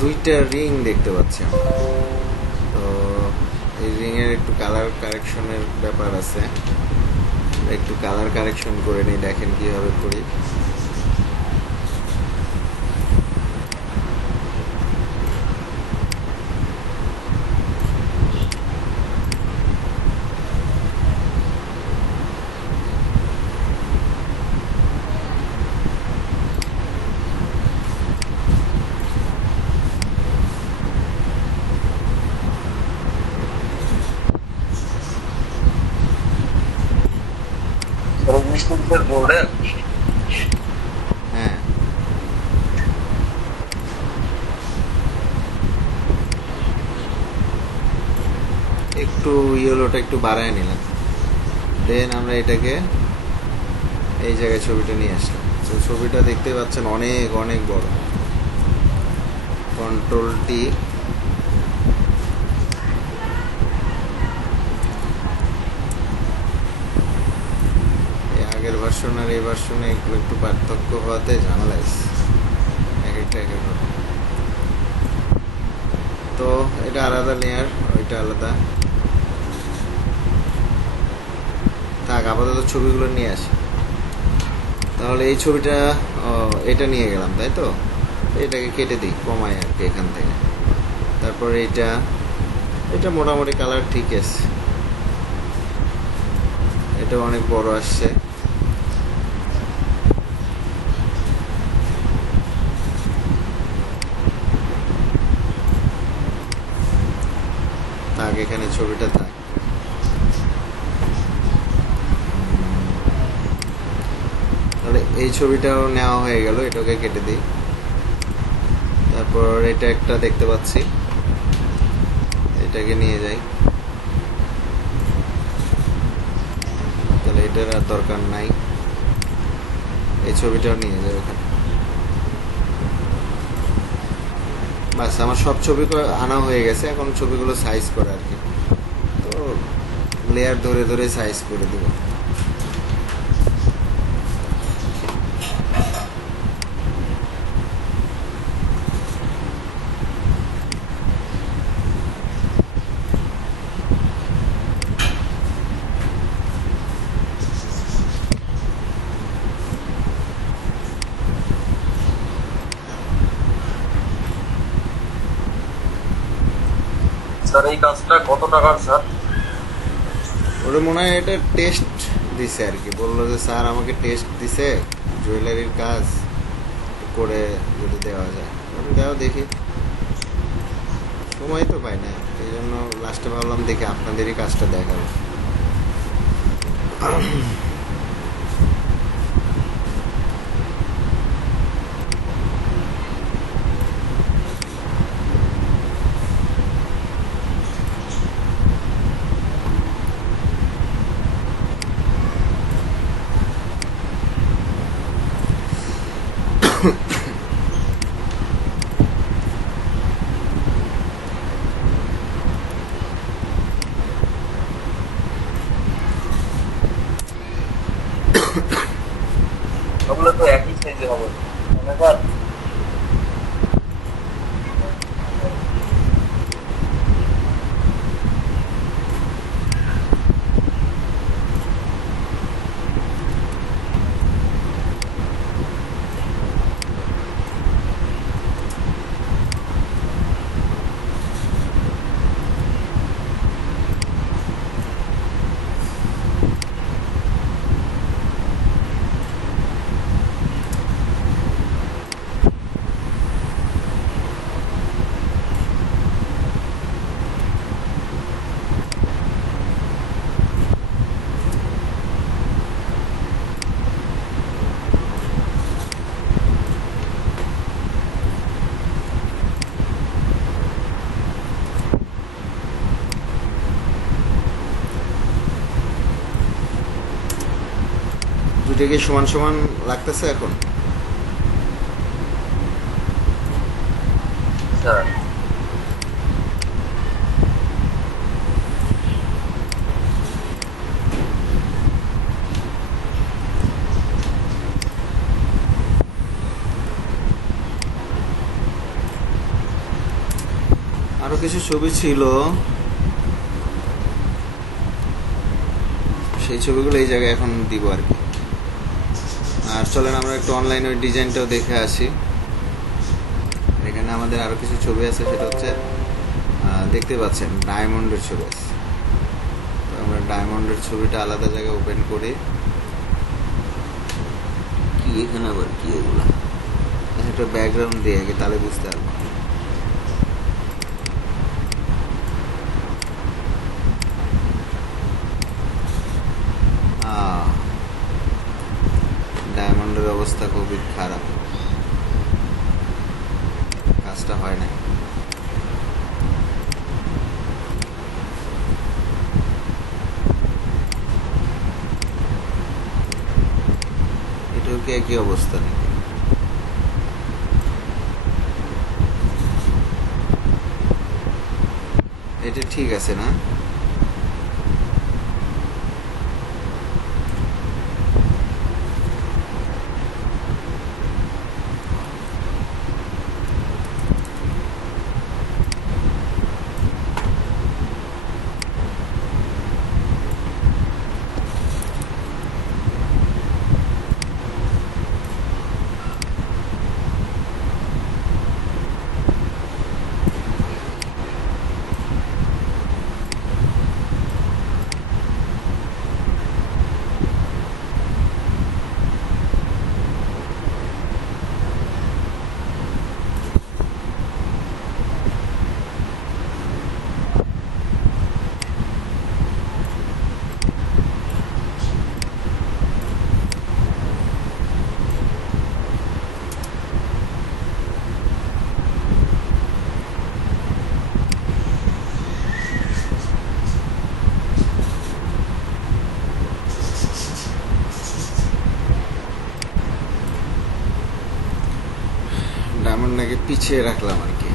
দুইটা রিং দেখতে পাচ্ছি। তো এই রিং এর একটু কালার কারেকশনের ব্যাপার আছে, একটু কালার কারেকশন করে নিই, দেখেন কিভাবে করি। গোল্ডেন হ্যাঁ, একটু ইয়েলোটা একটু বাড়ায় নিলাম, দেন আমরা এটাকে এই জায়গায় ছবিটা নিয়ে আসলাম। তো ছবিটা দেখতে পাচ্ছেন অনেক অনেক বড়। কন্ট্রোল টি, আগের ভার্সন আর এই ভার্সনে এগুলো একটু পার্থক্য হওয়াতে ঝামেলা আছে, এক একটা এক এক রকম। তো এটা আলাদা লেয়ার, ওইটা আলাদা থাক। আপাতত ছবিগুলো নিয়ে আসি। তাহলে এই ছবিটা এটা নিয়ে গেলাম, তাই তো? এটাকে কেটে দিই, কমাই আর কি এখান থেকে। তারপর এটা মোটামুটি কালার ঠিক আছে, এটা অনেক বড় আসছে। থাক, এখানে ছবিটা থাক। তাহলে এই ছবিটাও নেওয়া হয়ে গেল, এটাকে কেটে দিই। তারপর এটা একটা দেখতে পাচ্ছি, এটাকে নিয়ে যাই। তাহলে এটার আর দরকার নাই, এই ছবিটাও নিয়ে যাই ওখানে। বাস, আমার সব ছবি আনা হয়ে গেছে। এখন ছবিগুলো সাইজ করে আর কি, তো লেয়ার ধরে ধরে সাইজ করে দিব। স্যার এই কাজটা কত টাকার স্যার? ওটা মনে হয় এটা টেস্ট দিছে আর কি, বললো যে স্যার আমাকে টেস্ট দিছে জুয়েলারির কাজ করে যদি দেওয়া যায়। দেওয়া দেখি, সময় তো পাই না, এই জন্য লাস্টে ভাবলাম দেখি আপনাদেরই কাজটা দেখাবো। ওগুলো তো একই সাইজে হবে না স্যার? দুটোকে সমান সমান লাগতেছে এখন? স্যার আরো কিছু ছবি ছিল, সেই ছবিগুলো এই জায়গায় এখন দিব আর কি। আর চলেন আমরা একটু অনলাইনে ওই ডিজাইনটাও দেখে আসি। এখানে আমাদের আরো কিছু ছবি আছে, সেটা হচ্ছে দেখতে পাচ্ছেন ডায়মন্ডের ছবি আছে। তো আমরা ডায়মন্ডের ছবিটা আলাদা জায়গায় ওপেন করি। কি এখানে আবার কি এগুলা? একটা ব্যাকগ্রাউন্ড দিয়ে আগে, তাহলে বুঝতে পারবো। খুবই খারাপ, কাজটা হয় না। এটাও কি একই অবস্থা নাকি? এটা ঠিক আছে না? ডায়মন্ড নাকি পিছিয়ে রাখলাম আর কি।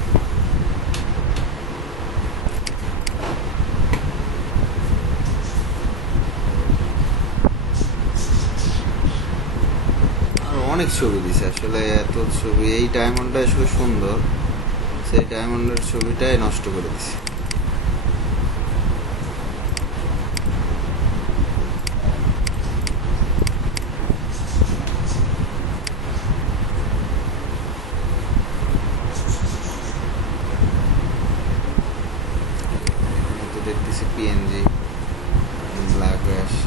অনেক ছবি দিছে আসলে, এত ছবি। এই ডায়মন্ডটা আসলে সুন্দর, সেই ডায়মন্ডের ছবিটাই নষ্ট করে দিছে। দেখতেছি পিএনজি ব্ল্যাক হয়ে আসছে।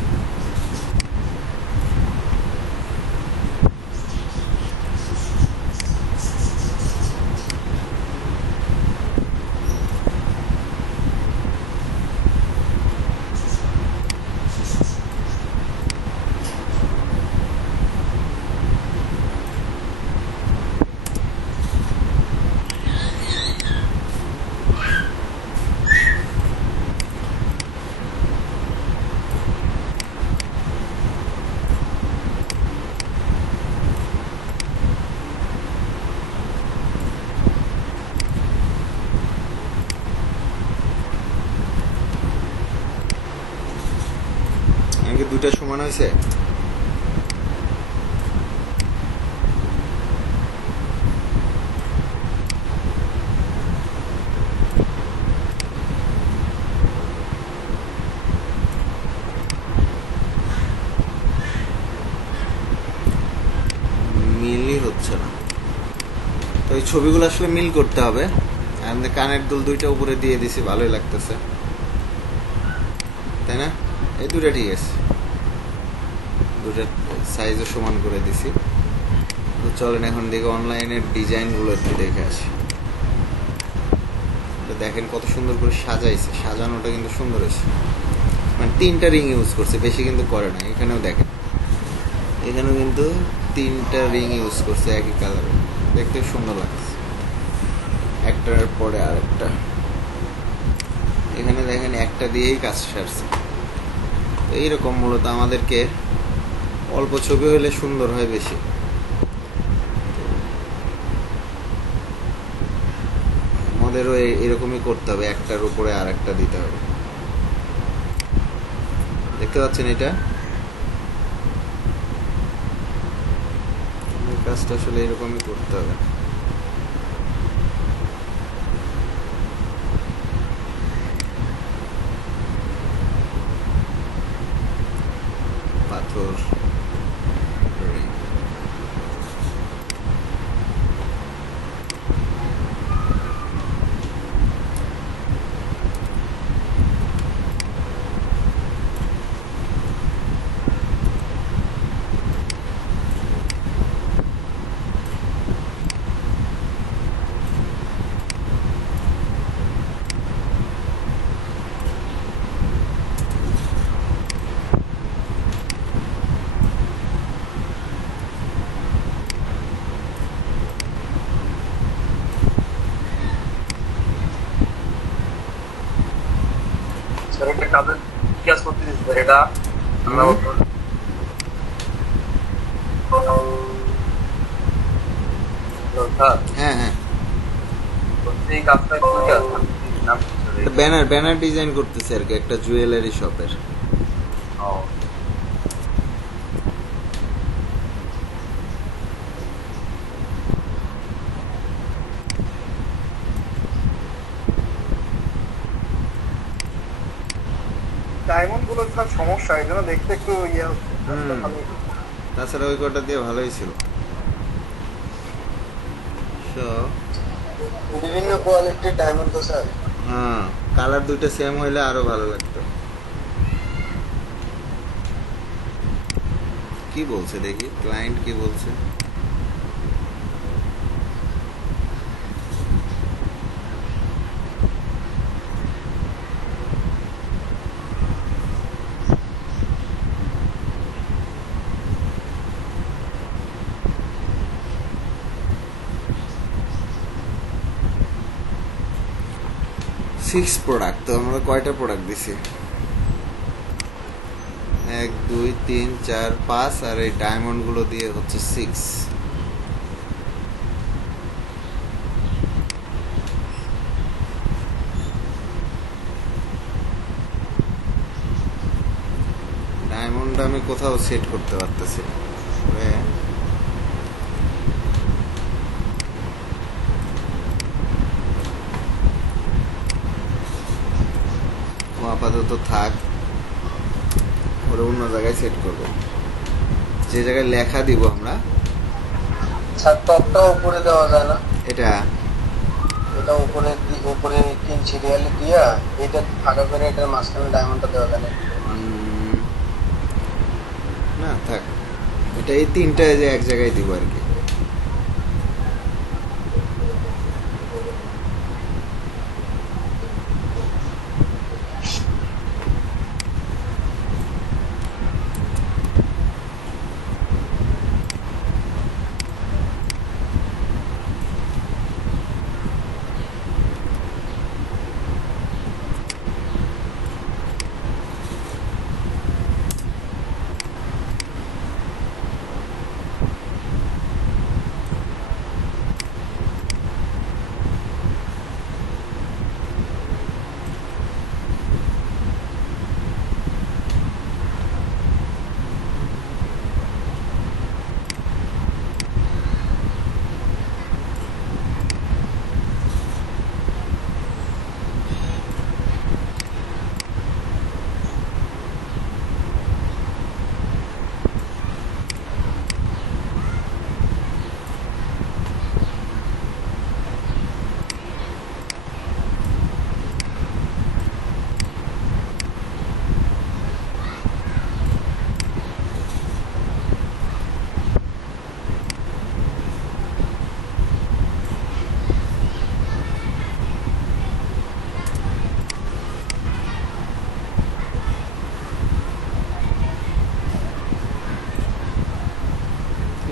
দুইটা সমান হয়েছে। মিলই হচ্ছে না, তো এই ছবিগুলো আসলে মিল করতে হবে। কানের দুল দুইটা উপরে দিয়ে দিছি, ভালোই লাগতেছে তাই না? এই দুটা ঠিক আছে, দুটার সাইজও সমান করে দিছি। তো চলেন এখন দেখে অনলাইনের ডিজাইনগুলো একটু দেখে আসি। দেখেন কত সুন্দর করে সাজাইছে, সাজানোটা কিন্তু সুন্দর হয়েছে। মানে 3টা রিং ইউজ করছে, বেশি কিন্তু করে না। এখানেও দেখেন, এখানেও কিন্তু 3টা রিং ইউজ করছে একই কালারে, দেখতে সুন্দর লাগছে, একটার পরে আরেকটা। এখানে দেখেন একটা দিয়েই কাজ সারছে। তো এইরকম মূলত আমাদেরকে অল্প ছবি হলে সুন্দর হয় বেশি। আমাদেরও এরকমই করতে হবে, একটার উপরে আর একটা দিতে হবে। দেখতে পাচ্ছেন এটা কাজটা আসলে এরকমই করতে হবে। পাথর স্যার এটা কাজে কাজ করতে দিচ্ছি স্যার এটা আমরা স্যার হ্যাঁ হ্যাঁ, এই কাজটা কি কাজ নাম ব্যানার ব্যানার ডিজাইন করতেছে আর কি, একটা জুয়েলারি শপের। ও ডায়মন্ড গুলোর সব সমস্যা, এই জন্য দেখতে একটু ইয়ে হচ্ছে। তাছাড়া ওই কটা দিয়ে ভালোই ছিল। So, বিভিন্ন কোয়ালিটির ডায়মন্ড তো স্যার। হ্যাঁ, কালার দুইটা সেম হইলে আরো ভালো লাগতো। কি বলছে দেখি, ক্লায়েন্ট কি বলছে? সিক্স প্রোডাক্ট, তো আমরা কয়টা প্রোডাক্ট দিছি? 1 2 3 4 5, আর এই ডায়মন্ড গুলো দিয়ে হচ্ছে 6। ডায়মন্ড আমি কোথাও সেট করতে পারতেছি না। আপাতত থাক, ওরা অন্য জায়গায় সেট করবো। যে জায়গায় লেখা দিব আমরা, স্যার টপটা উপরে দেওয়া যায় না? এটা এটা উপরে উপরে 3 সিরিয়ালে দিয়া এটা ফাঁকা করে এটার মাঝখানে ডায়মন্ডটা দেওয়া যায় না? না থাক, এটা এই তিনটা যে এক জায়গায় দিব আর কি।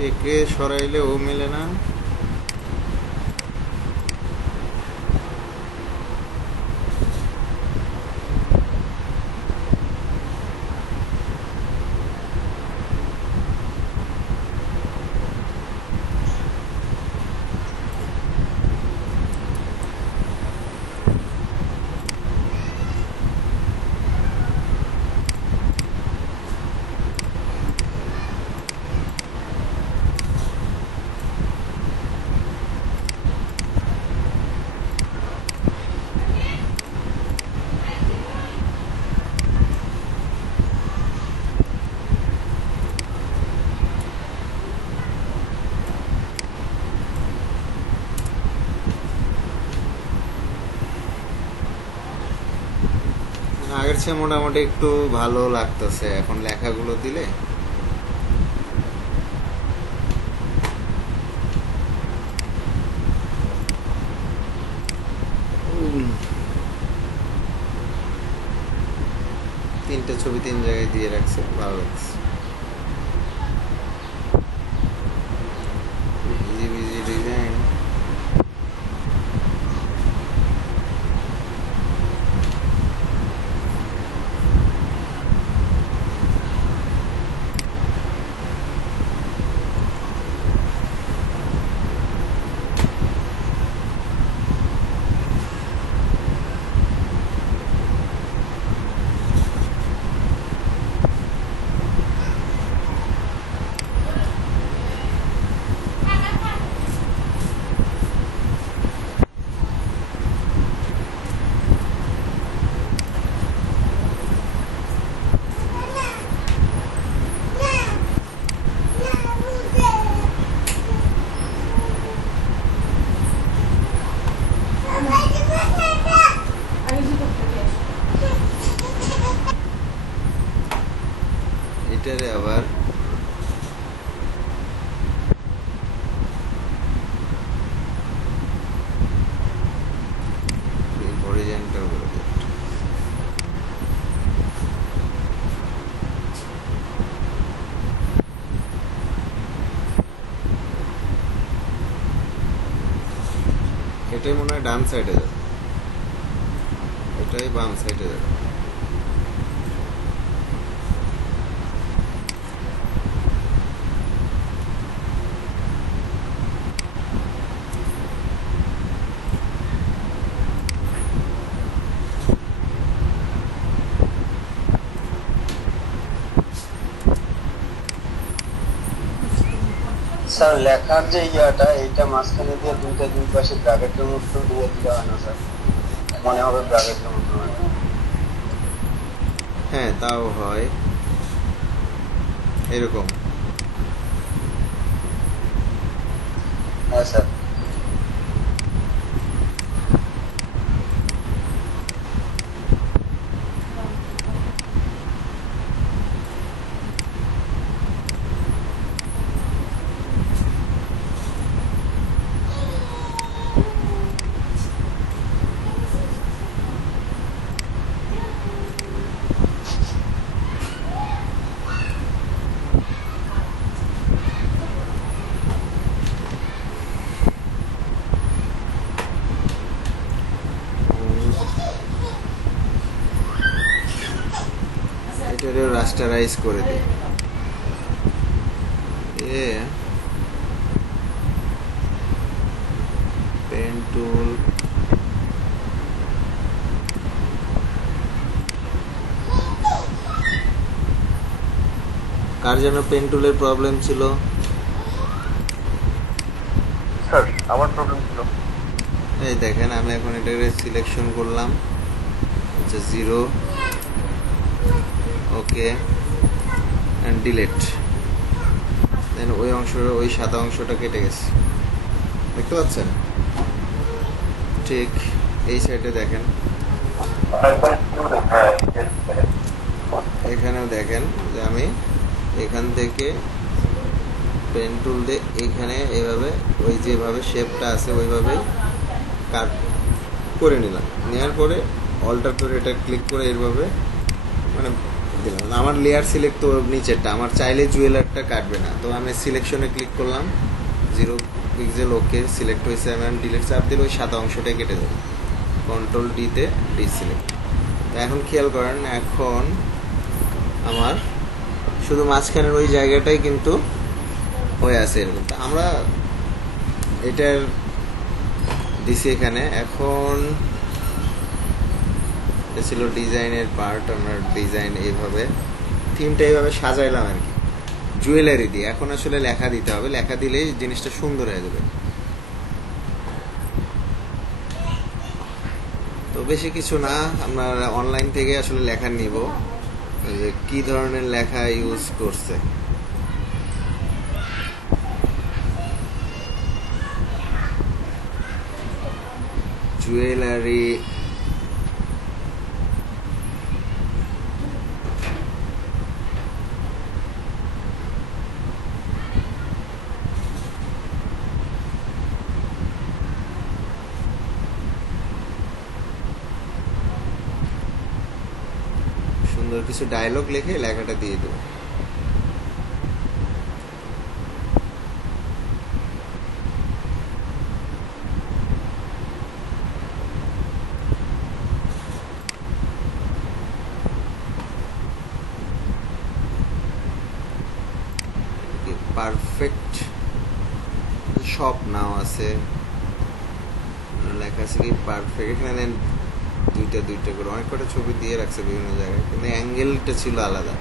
একে সরাইলে ও মেলে না। আগের চেয়ে মোটামুটি একটু ভালো লাগতেছে এখন লেখাগুলো দিলে। তিনটে ছবি তিন জায়গায় দিয়ে রাখছে, ভালো লাগছে। Busy busy design. এইটারে আবার হরিজন্টাল করে দিই। এটাই মনে হয় ডান সাইডে যাবে, এটাই বাম সাইডে যাবে। স্যার লেখার যে ইয়াটা এইটা মাঝখানে দিয়ে দুই পাশে ব্র্যাকেটের মতো দিয়ে দিলে হয় না স্যার? মনে হবে ব্র্যাকেটের মতো হয়। হ্যাঁ তাও হয় এরকম। হ্যাঁ স্যার। এটারে রাস্টারাইজ করে দিই। পেন টুল, কার যেন পেন টুলের প্রবলেম ছিল? স্যার আমার প্রবলেম ছিল। এই দেখেন আমি এখন এটাকে সিলেকশন করলাম, আচ্ছা 0, ওকে অ্যান্ড ডিলিট। দেন ওই অংশটা, ওই সাদা অংশটা কেটে গেছে, দেখতে পাচ্ছেন? ঠিক এই সাইডে দেখেন, এখানেও দেখেন যে আমি এখান থেকে পেন টুল দিয়ে এখানে এভাবে ওই যেভাবে শেপটা আছে ওইভাবেই কাট করে নিলাম। নেওয়ার পরে অল্টার করে এটা ক্লিক করে এইভাবে মানে দিলাম। আমার লেয়ার সিলেক্ট তো নিচেরটা, আমার চাইলে জুয়েলারটা কাটবে না, তো আমি সিলেকশনে ক্লিক করলাম, 0 পিক্সেল, ওকে সিলেক্ট হয়েছে। আমি ডিলিট চাপ দিলে ওই সাদা অংশটাই কেটে দেবো, কন্ট্রোল ডিতে ডিসিলেক্ট। তো এখন খেয়াল করেন, এখন আমার শুধু মাঝখানের ওই জায়গাটাই কিন্তু হয়ে আছে এরকম। তো আমরা এটার দিছি এখানে। এখন এটা ছিল ডিজাইনের পার্ট, আমরা ডিজাইন এইভাবে থিমটা এইভাবে সাজাইলাম আর কি, জুয়েলারি দিয়ে। এখন আসলে লেখা দিতে হবে, লেখা দিলেই জিনিসটা সুন্দর হয়ে যাবে। তো বেশি কিছু না, আপনার অনলাইন থেকে আসলে লেখা নিব, যে কি ধরনের লেখা ইউজ করছে। জুয়েলারি, সুন্দর কিছু ডায়লগ লিখে লেখাটা দিয়ে দেবো। পারফেক্ট শপ নাও আছে, লেখা আছে কি পারফেক্ট। এখানে দেন দুইটা করে অনেক কটা ছবি দিয়ে রাখছে বিভিন্ন জায়গায়, কিন্তু অ্যাঙ্গেলটা ছিল আলাদা,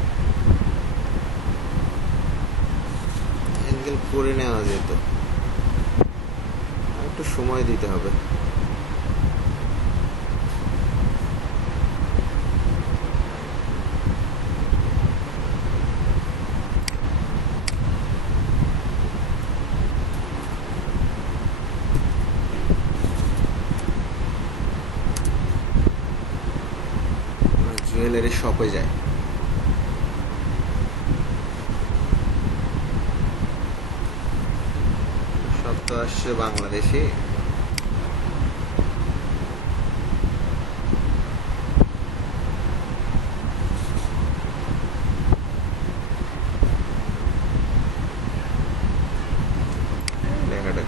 অ্যাঙ্গেল করে নেওয়া যেত, একটু সময় দিতে হবে। জুয়েলারি শপে যায়, তো আসছে বাংলাদেশে। লেখাটা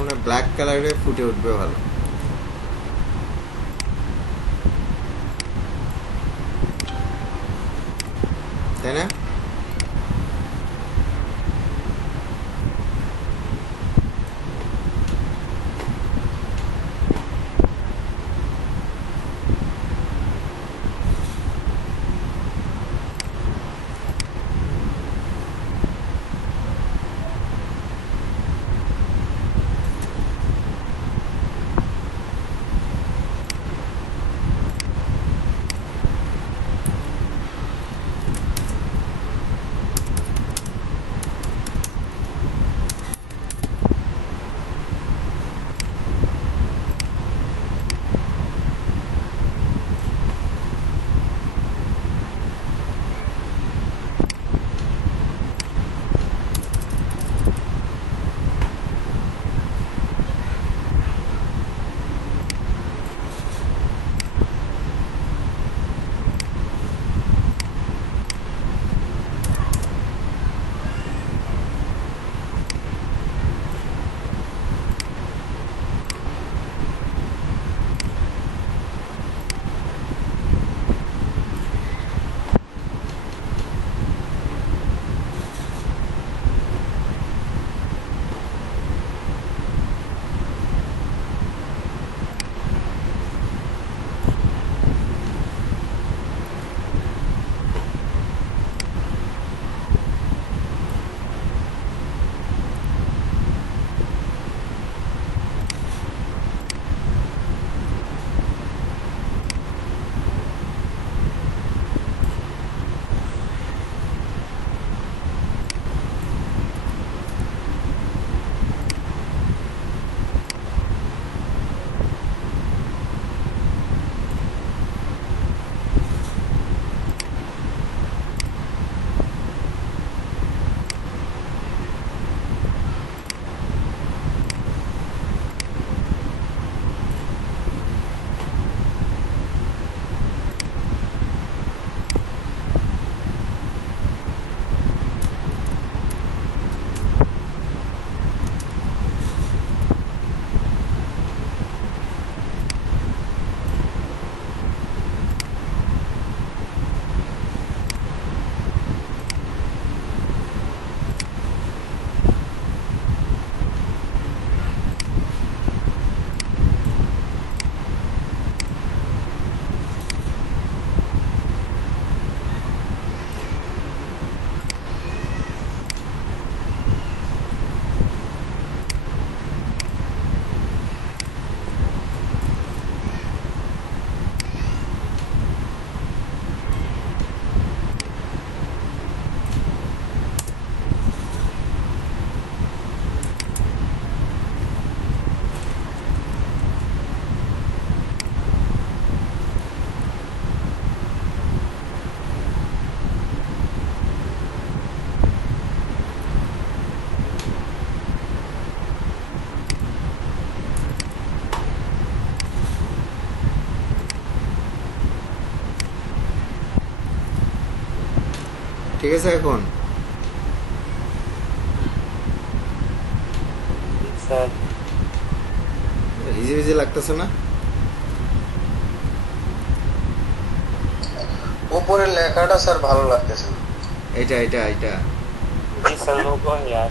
মানে ব্ল্যাক কালারে ফুটে উঠবে ভালো। তাই না? ঠিক আছে এখন? স্যার ইজি ইজি লাগতেছে না? উপরের লেখাটা স্যার ভালো লাগতেছে না। এটা এটা এটা জি স্যার লোগো ইয়ার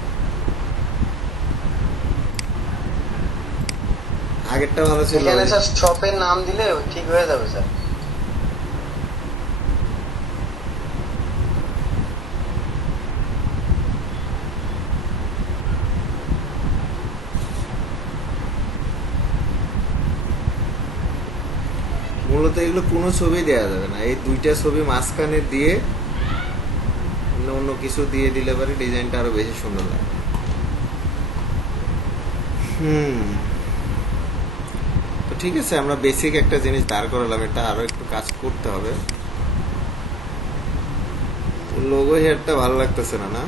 আগেরটা ভালো ছিল। এখানে স্যার শপের নাম দিলে ঠিক হয়ে যাবে স্যার। মূলত এগুলো কোনো ছবি দেওয়া যাবে না, এই দুইটা ছবি মাঝখানে দিয়ে অন্য কিছু দিয়ে দিলে পরে ডিজাইনটা আরো বেশি সুন্দর লাগে। তো ঠিক আছে, আমরা বেসিক একটা জিনিস দাঁড় করালাম, এটা আরো একটু কাজ করতে হবে। লোগো হেয়ারটা ভালো লাগতেছে না, না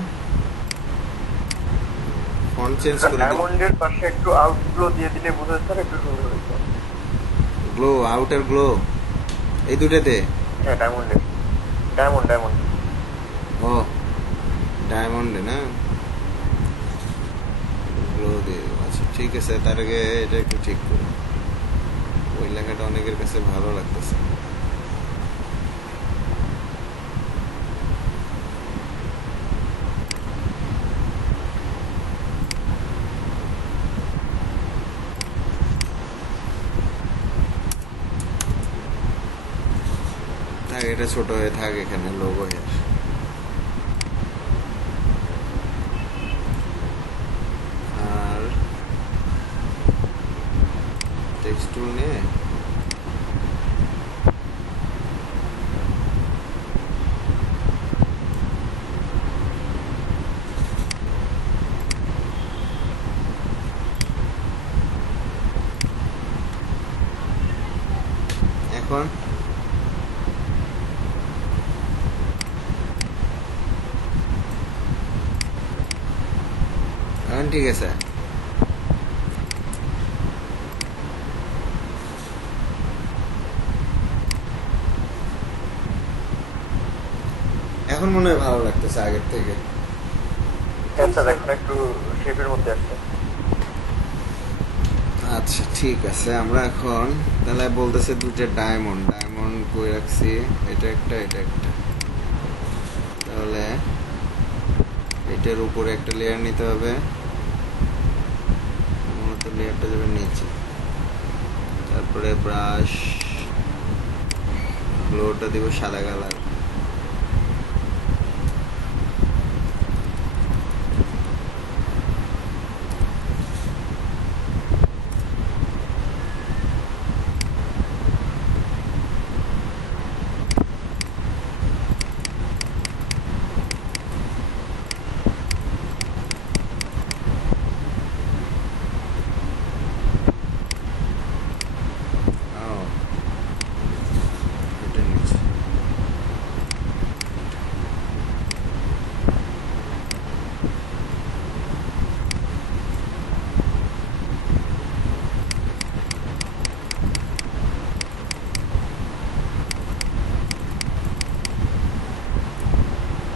ফন্ট চেঞ্জ করে দিই। ডায়মন্ডের পাশে একটু আউটগুলো দিয়ে দিলে বোঝা স্যার একটু সুন্দর হতো। গ্লো, আউটার গ্লো, এই দুটাতে। হ্যাঁ ডায়মন্ডের, ডায়মন্ড ডায়মন্ড। ও ডায়মন্ডে না, গ্লো দিয়ে দেবো। আচ্ছা ঠিক আছে, তার আগে এটা একটু ঠিক করুন। ওই লেখাটা অনেকের কাছে ভালো লাগতেছে। থাক, এটা ছোট হয়ে থাক, এখানে লোগো হেয়ার। আর টেক্সট টুল নিয়ে এখন ঠিক আছে। এখন মনে হয় ভালো লাগতেছে আগের থেকে। আচ্ছা এখন একটু শেপের মধ্যে আসছে। আচ্ছা ঠিক আছে, আমরা এখন তাহলে বলতেছে দুটো ডায়মন্ড, ডায়মন্ড কই রাখছি, এটা একটা এটা একটা। তাহলে এটার উপরে একটা লেয়ার নিতে হবে, মূলত লেয়ারটা যাবে নিচে। তারপরে ব্রাশ গ্লোটা দিব সাদা কালার।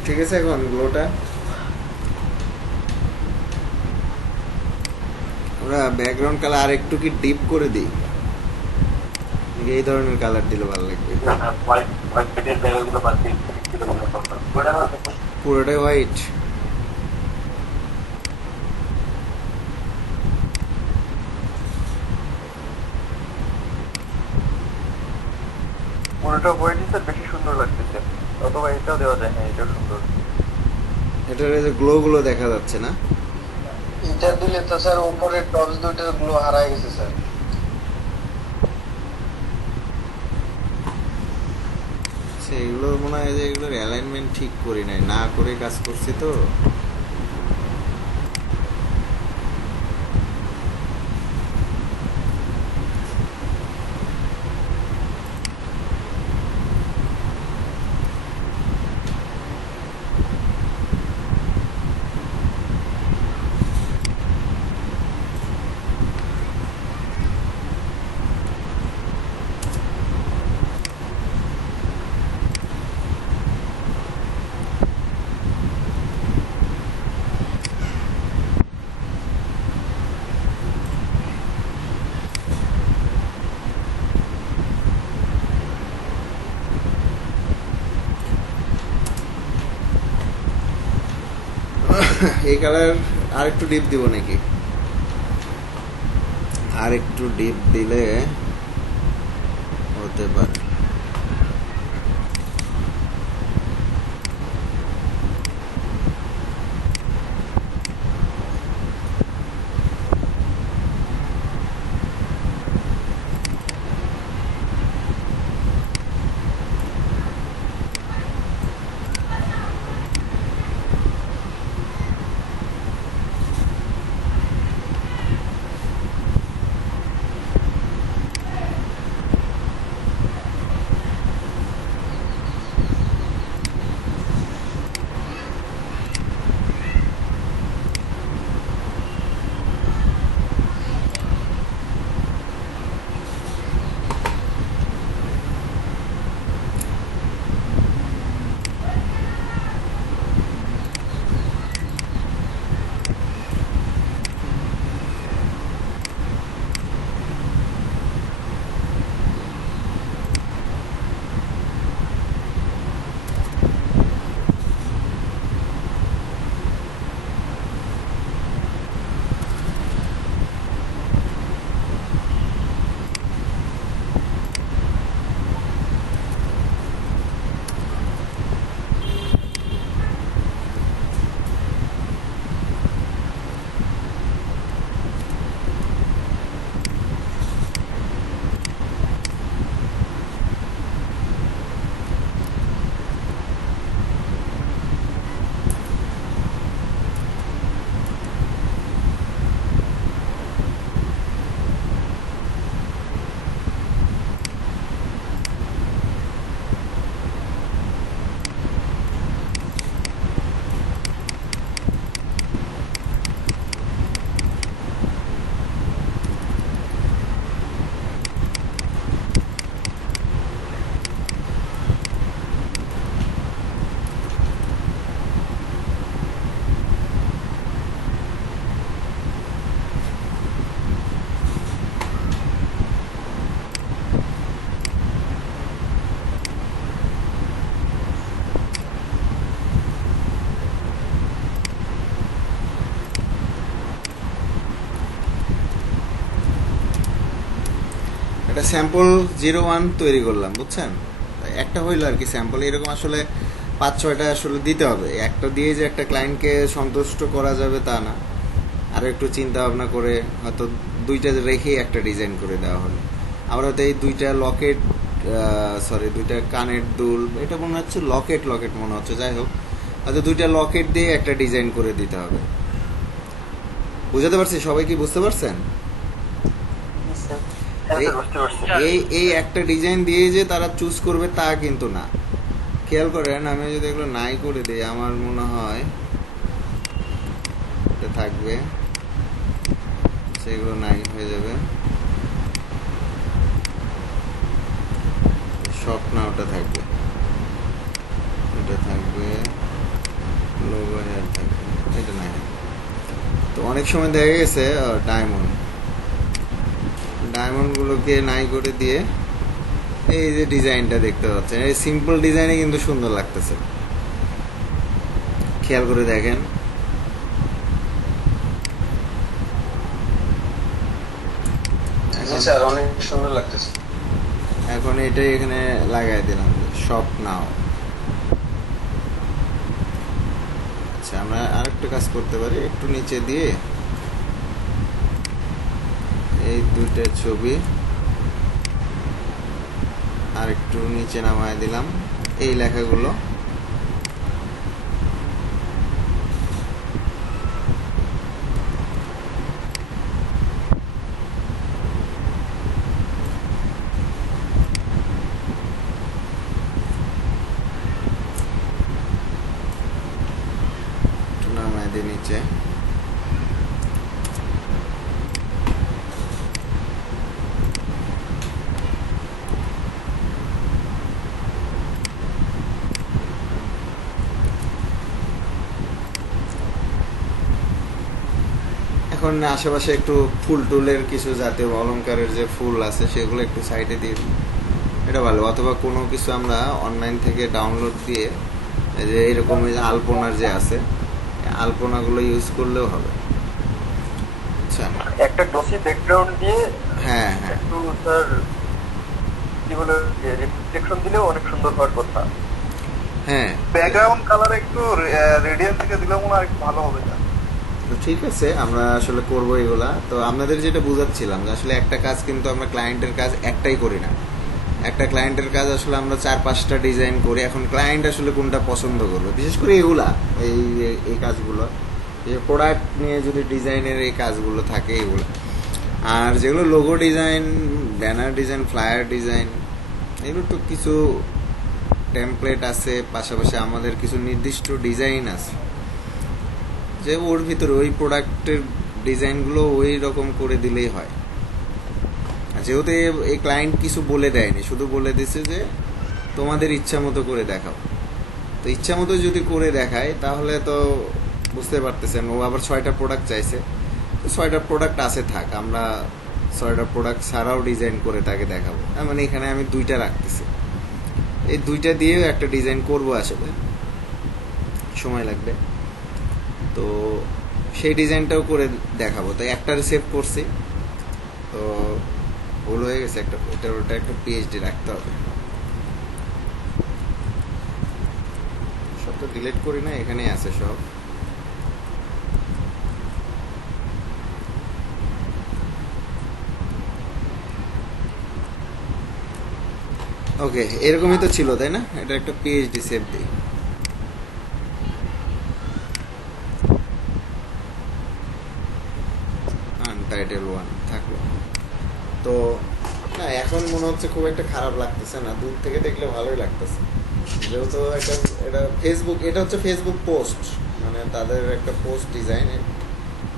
ঠিক আছে, এখন গ্লোটা আমরা ব্যাকগ্রাউন্ড কালার আর একটু কি ডিপ করে দিই, এই ধরনের কালার দিলে ভালো লাগবে। পুরোটাই হোয়াইট। পুরোটা বই দিতে বেশি সুন্দর লাগতেছে, অথবা এটাও দেওয়া যায়। হ্যাঁ এটাও সুন্দর। এটার যে গ্লো গুলো দেখা যাচ্ছে না, এটা দিলে তো স্যার উপরের টপস দুইটার গ্লো হারায় গেছে স্যার। এগুলো মনে হয় যে এগুলোর অ্যালাইনমেন্ট ঠিক করি নাই, না করে কাজ করছি তো। এই কালার আর একটু ডিপ দিব নাকি? আর একটু ডিপ দিলে হতে পারে। একটা স্যাম্পল 01 তৈরি করলাম, বুঝছেন? একটা হইলো আর কি স্যাম্পল। এরকম আসলে 5-6টা আসলে দিতে হবে। একটা দিয়ে যে একটা ক্লায়েন্টকে সন্তুষ্ট করা যাবে তা না, আরও একটু চিন্তা ভাবনা করে হয়তো 2টা রেখেই একটা ডিজাইন করে দেওয়া হলো। আবার হয়তো এই 2টা লকেট, 2টা কানের দুল, এটা মনে হচ্ছে লকেট মনে হচ্ছে, যাই হোক হয়তো 2টা লকেট দিয়ে একটা ডিজাইন করে দিতে হবে। বুঝাতে পারছি? সবাই কি বুঝতে পারছেন? এই একটা ডিজাইন দিয়ে যে তারা চুজ করবে তা কিন্তু না। খেয়াল করেন, আমি যদি এগুলো নাই করে দিই, আমার মনে হয় এটা থাকবে, সেগুলো নাই হয়ে যাবে। সব না, ওটা থাকবে, এটা থাকবে, লোগো হেয়ার থাকবে, এটা নাই। তো অনেক সময় দেখা গেছে ডায়মন্ড গুলোকে নাই করে দিয়ে এই যে ডিজাইনটা দেখতে পাচ্ছেন, এই সিম্পল ডিজাইনে কিন্তু সুন্দর লাগতেছে। খেয়াল করে দেখেন, অনেক সুন্দর লাগতেছে। এখন এটাই এখানে লাগাই দিলাম, শপ নাও। আচ্ছা, আমরা আরেকটা কাজ করতে পারি, একটু নিচে দিয়ে এই 2টা ছবি আর একটু নিচে নামায় দিলাম, এই লেখাগুলো একটু নামায় দিই নিচে। এখন আশেপাশে একটু ফুল টুলের কিছু জাতীয় অলংকারের যে ফুল আছে সেগুলো একটু সাইডে দিয়ে দিই, এটা ভালো। অথবা কোনো কিছু আমরা অনলাইন থেকে ডাউনলোড দিয়ে, এই যে এরকম আলপনার যে আছে আলপনাগুলো ইউজ করলেও হবে। আচ্ছা, একটা গ্লসি ব্যাকগ্রাউন্ড দিয়ে হ্যাঁ হ্যাঁ একটু স্যার কি বলে রিফ্লেকশন দিলেও অনেক সুন্দর হওয়ার কথা। হ্যাঁ, ব্যাকগ্রাউন্ড কালার একটু রেডিয়ান থেকে দিলে মনে হয় একটু ভালো হবে না? তো ঠিক আছে, আমরা আসলে করবো এগুলা। তো আপনাদের যেটা বুঝাচ্ছিলাম যে আসলে একটা কাজ কিন্তু আমরা ক্লায়েন্টের কাজ একটাই করি না, একটা ক্লায়েন্টের কাজ আসলে আমরা 4-5টা ডিজাইন করি। এখন ক্লায়েন্ট আসলে কোনটা পছন্দ করবে, বিশেষ করে এগুলা এই এই কাজগুলো, এই প্রোডাক্ট নিয়ে যদি ডিজাইনের এই কাজগুলো থাকে এগুলো। আর যেগুলো logo design, banner design, flyer design, এগুলো তো কিছু টেমপ্লেট আছে, পাশাপাশি আমাদের কিছু নির্দিষ্ট ডিজাইন আছে যে ওর ভিতরে ওই প্রোডাক্টের ডিজাইনগুলো ওই রকম করে দিলেই হয়। যেহেতু এই ক্লায়েন্ট কিছু বলে দেয়নি, শুধু বলে দিছে যে তোমাদের ইচ্ছা মতো করে দেখাও। তো ইচ্ছা মতো যদি করে দেখায় তাহলে তো বুঝতে পারতেছেন, ও আবার 6টা প্রোডাক্ট চাইছে, তো 6টা প্রোডাক্ট আছে থাক, আমরা 6টা প্রোডাক্ট ছাড়াও ডিজাইন করে তাকে দেখাবো। মানে এখানে আমি 2টা রাখতেছি, এই 2টা দিয়েও একটা ডিজাইন করবো, আসলে সময় লাগবে। তো সেই ডিজাইনটাও করে দেখাবো। তো একটা সেভ করছি, তো ভুল হয়ে গেছে, একটা ওটা একটা পিএইচডি রাখতে হবে। সব তো ডিলিট করি না, এখানেই আছে সব। ওকে, এরকমই তো ছিল তাই না? এটা একটা পিএইচডি সেভ দিই। আনটাইটেল 1 থাকলো। তো না, এখন মনে হচ্ছে খুব একটা খারাপ লাগতেছে না, দূর থেকে দেখলে ভালোই লাগতেছে। যেহেতু এটা ফেসবুক, এটা হচ্ছে ফেসবুক পোস্ট, মানে তাদের একটা পোস্ট ডিজাইন।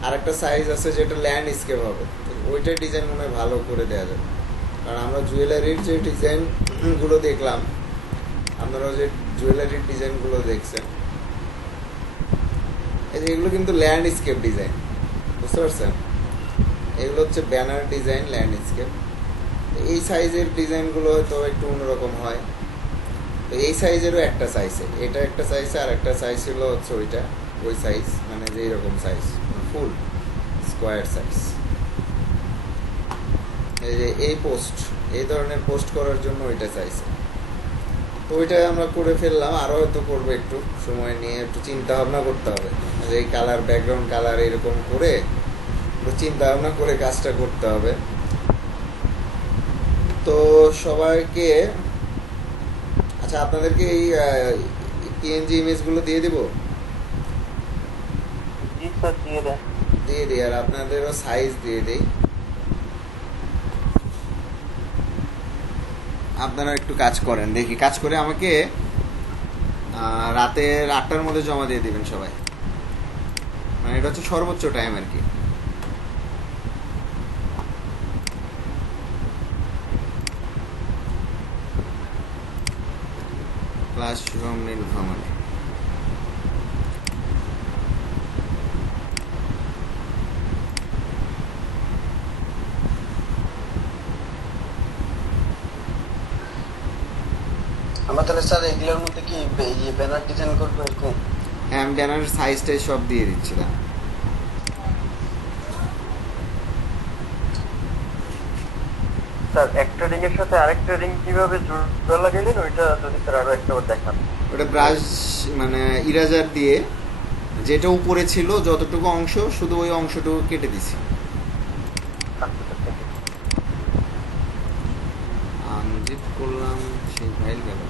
আর একটা সাইজ আছে যেটা ল্যান্ডস্কেপ হবে, ওইটার ডিজাইন মনে হয় ভালো করে দেওয়া যাবে। কারণ আমরা জুয়েলারির যে ডিজাইনগুলো দেখলাম, আপনারাও যে জুয়েলারির ডিজাইনগুলো দেখছেন, এগুলো কিন্তু ল্যান্ডস্কেপ ডিজাইন, বুঝতে পারছেন? এগুলো হচ্ছে ব্যানার ডিজাইন, ল্যান্ডস্কেপ। এই সাইজের ডিজাইনগুলো হয়তো একটু অন্যরকম হয়। তো এই সাইজেরও একটা সাইজে, এটা একটা সাইজে, আর একটা সাইজ ছিল হচ্ছে ওইটা, ওই সাইজ, মানে যে এইরকম সাইজ, ফুল স্কোয়ার সাইজ। এই যে এই পোস্ট, এই ধরনের পোস্ট করার জন্য ওইটা চাইছে। তো ওইটা আমরা করে ফেললাম, আরও হয়তো করবো, একটু সময় নিয়ে একটু চিন্তা ভাবনা করতে হবে যে এই কালার, ব্যাকগ্রাউন্ড কালার এরকম করে চিন্তা ভাবনা করে কাজটা করতে হবে। তো সবাইকে, আচ্ছা আপনাদেরকে এই পিএনজি ইমেজগুলো দিয়ে দিব, দিয়ে দিই, আর আপনাদেরও সাইজ দিয়ে দিই। আপনারা একটু কাজ করেন, দেখি কাজ করে আমাকে রাতের 8টার মধ্যে জমা দিয়ে দিবেন সবাই। মানে এটা হচ্ছে সর্বোচ্চ টাইম আর কি। Class room Nilphamari. আমরা তাহলে স্যার এগুলোর মধ্যে কি ব্যানার ডিজাইন করবো এরকম? হ্যাঁ, আমি ব্যানারের সাইজটাই সব দিয়ে দিচ্ছিলাম। স্যার একটা রিং এর সাথে আরেকটা রিং কিভাবে জোড়া লাগাইলেন, ওইটা যদি স্যার আরো একটা দেখান। ওটা ব্রাশ, মানে ইরেজার দিয়ে যেটা উপরে ছিল যতটুকু অংশ, শুধু ওই অংশটুকু কেটে দিছি। আনজিপ করলাম, সেই ফাইল গেল।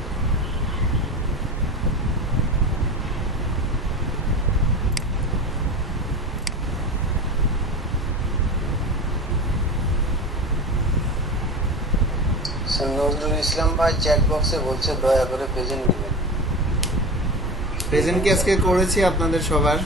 স্যার নজরুল ইসলাম ভাই চ্যাট বক্সে বলছে দয়া করে প্রেজেন্ট দিবেন। প্রেজেন্ট কি আজকে করেছি আপনাদের সবার?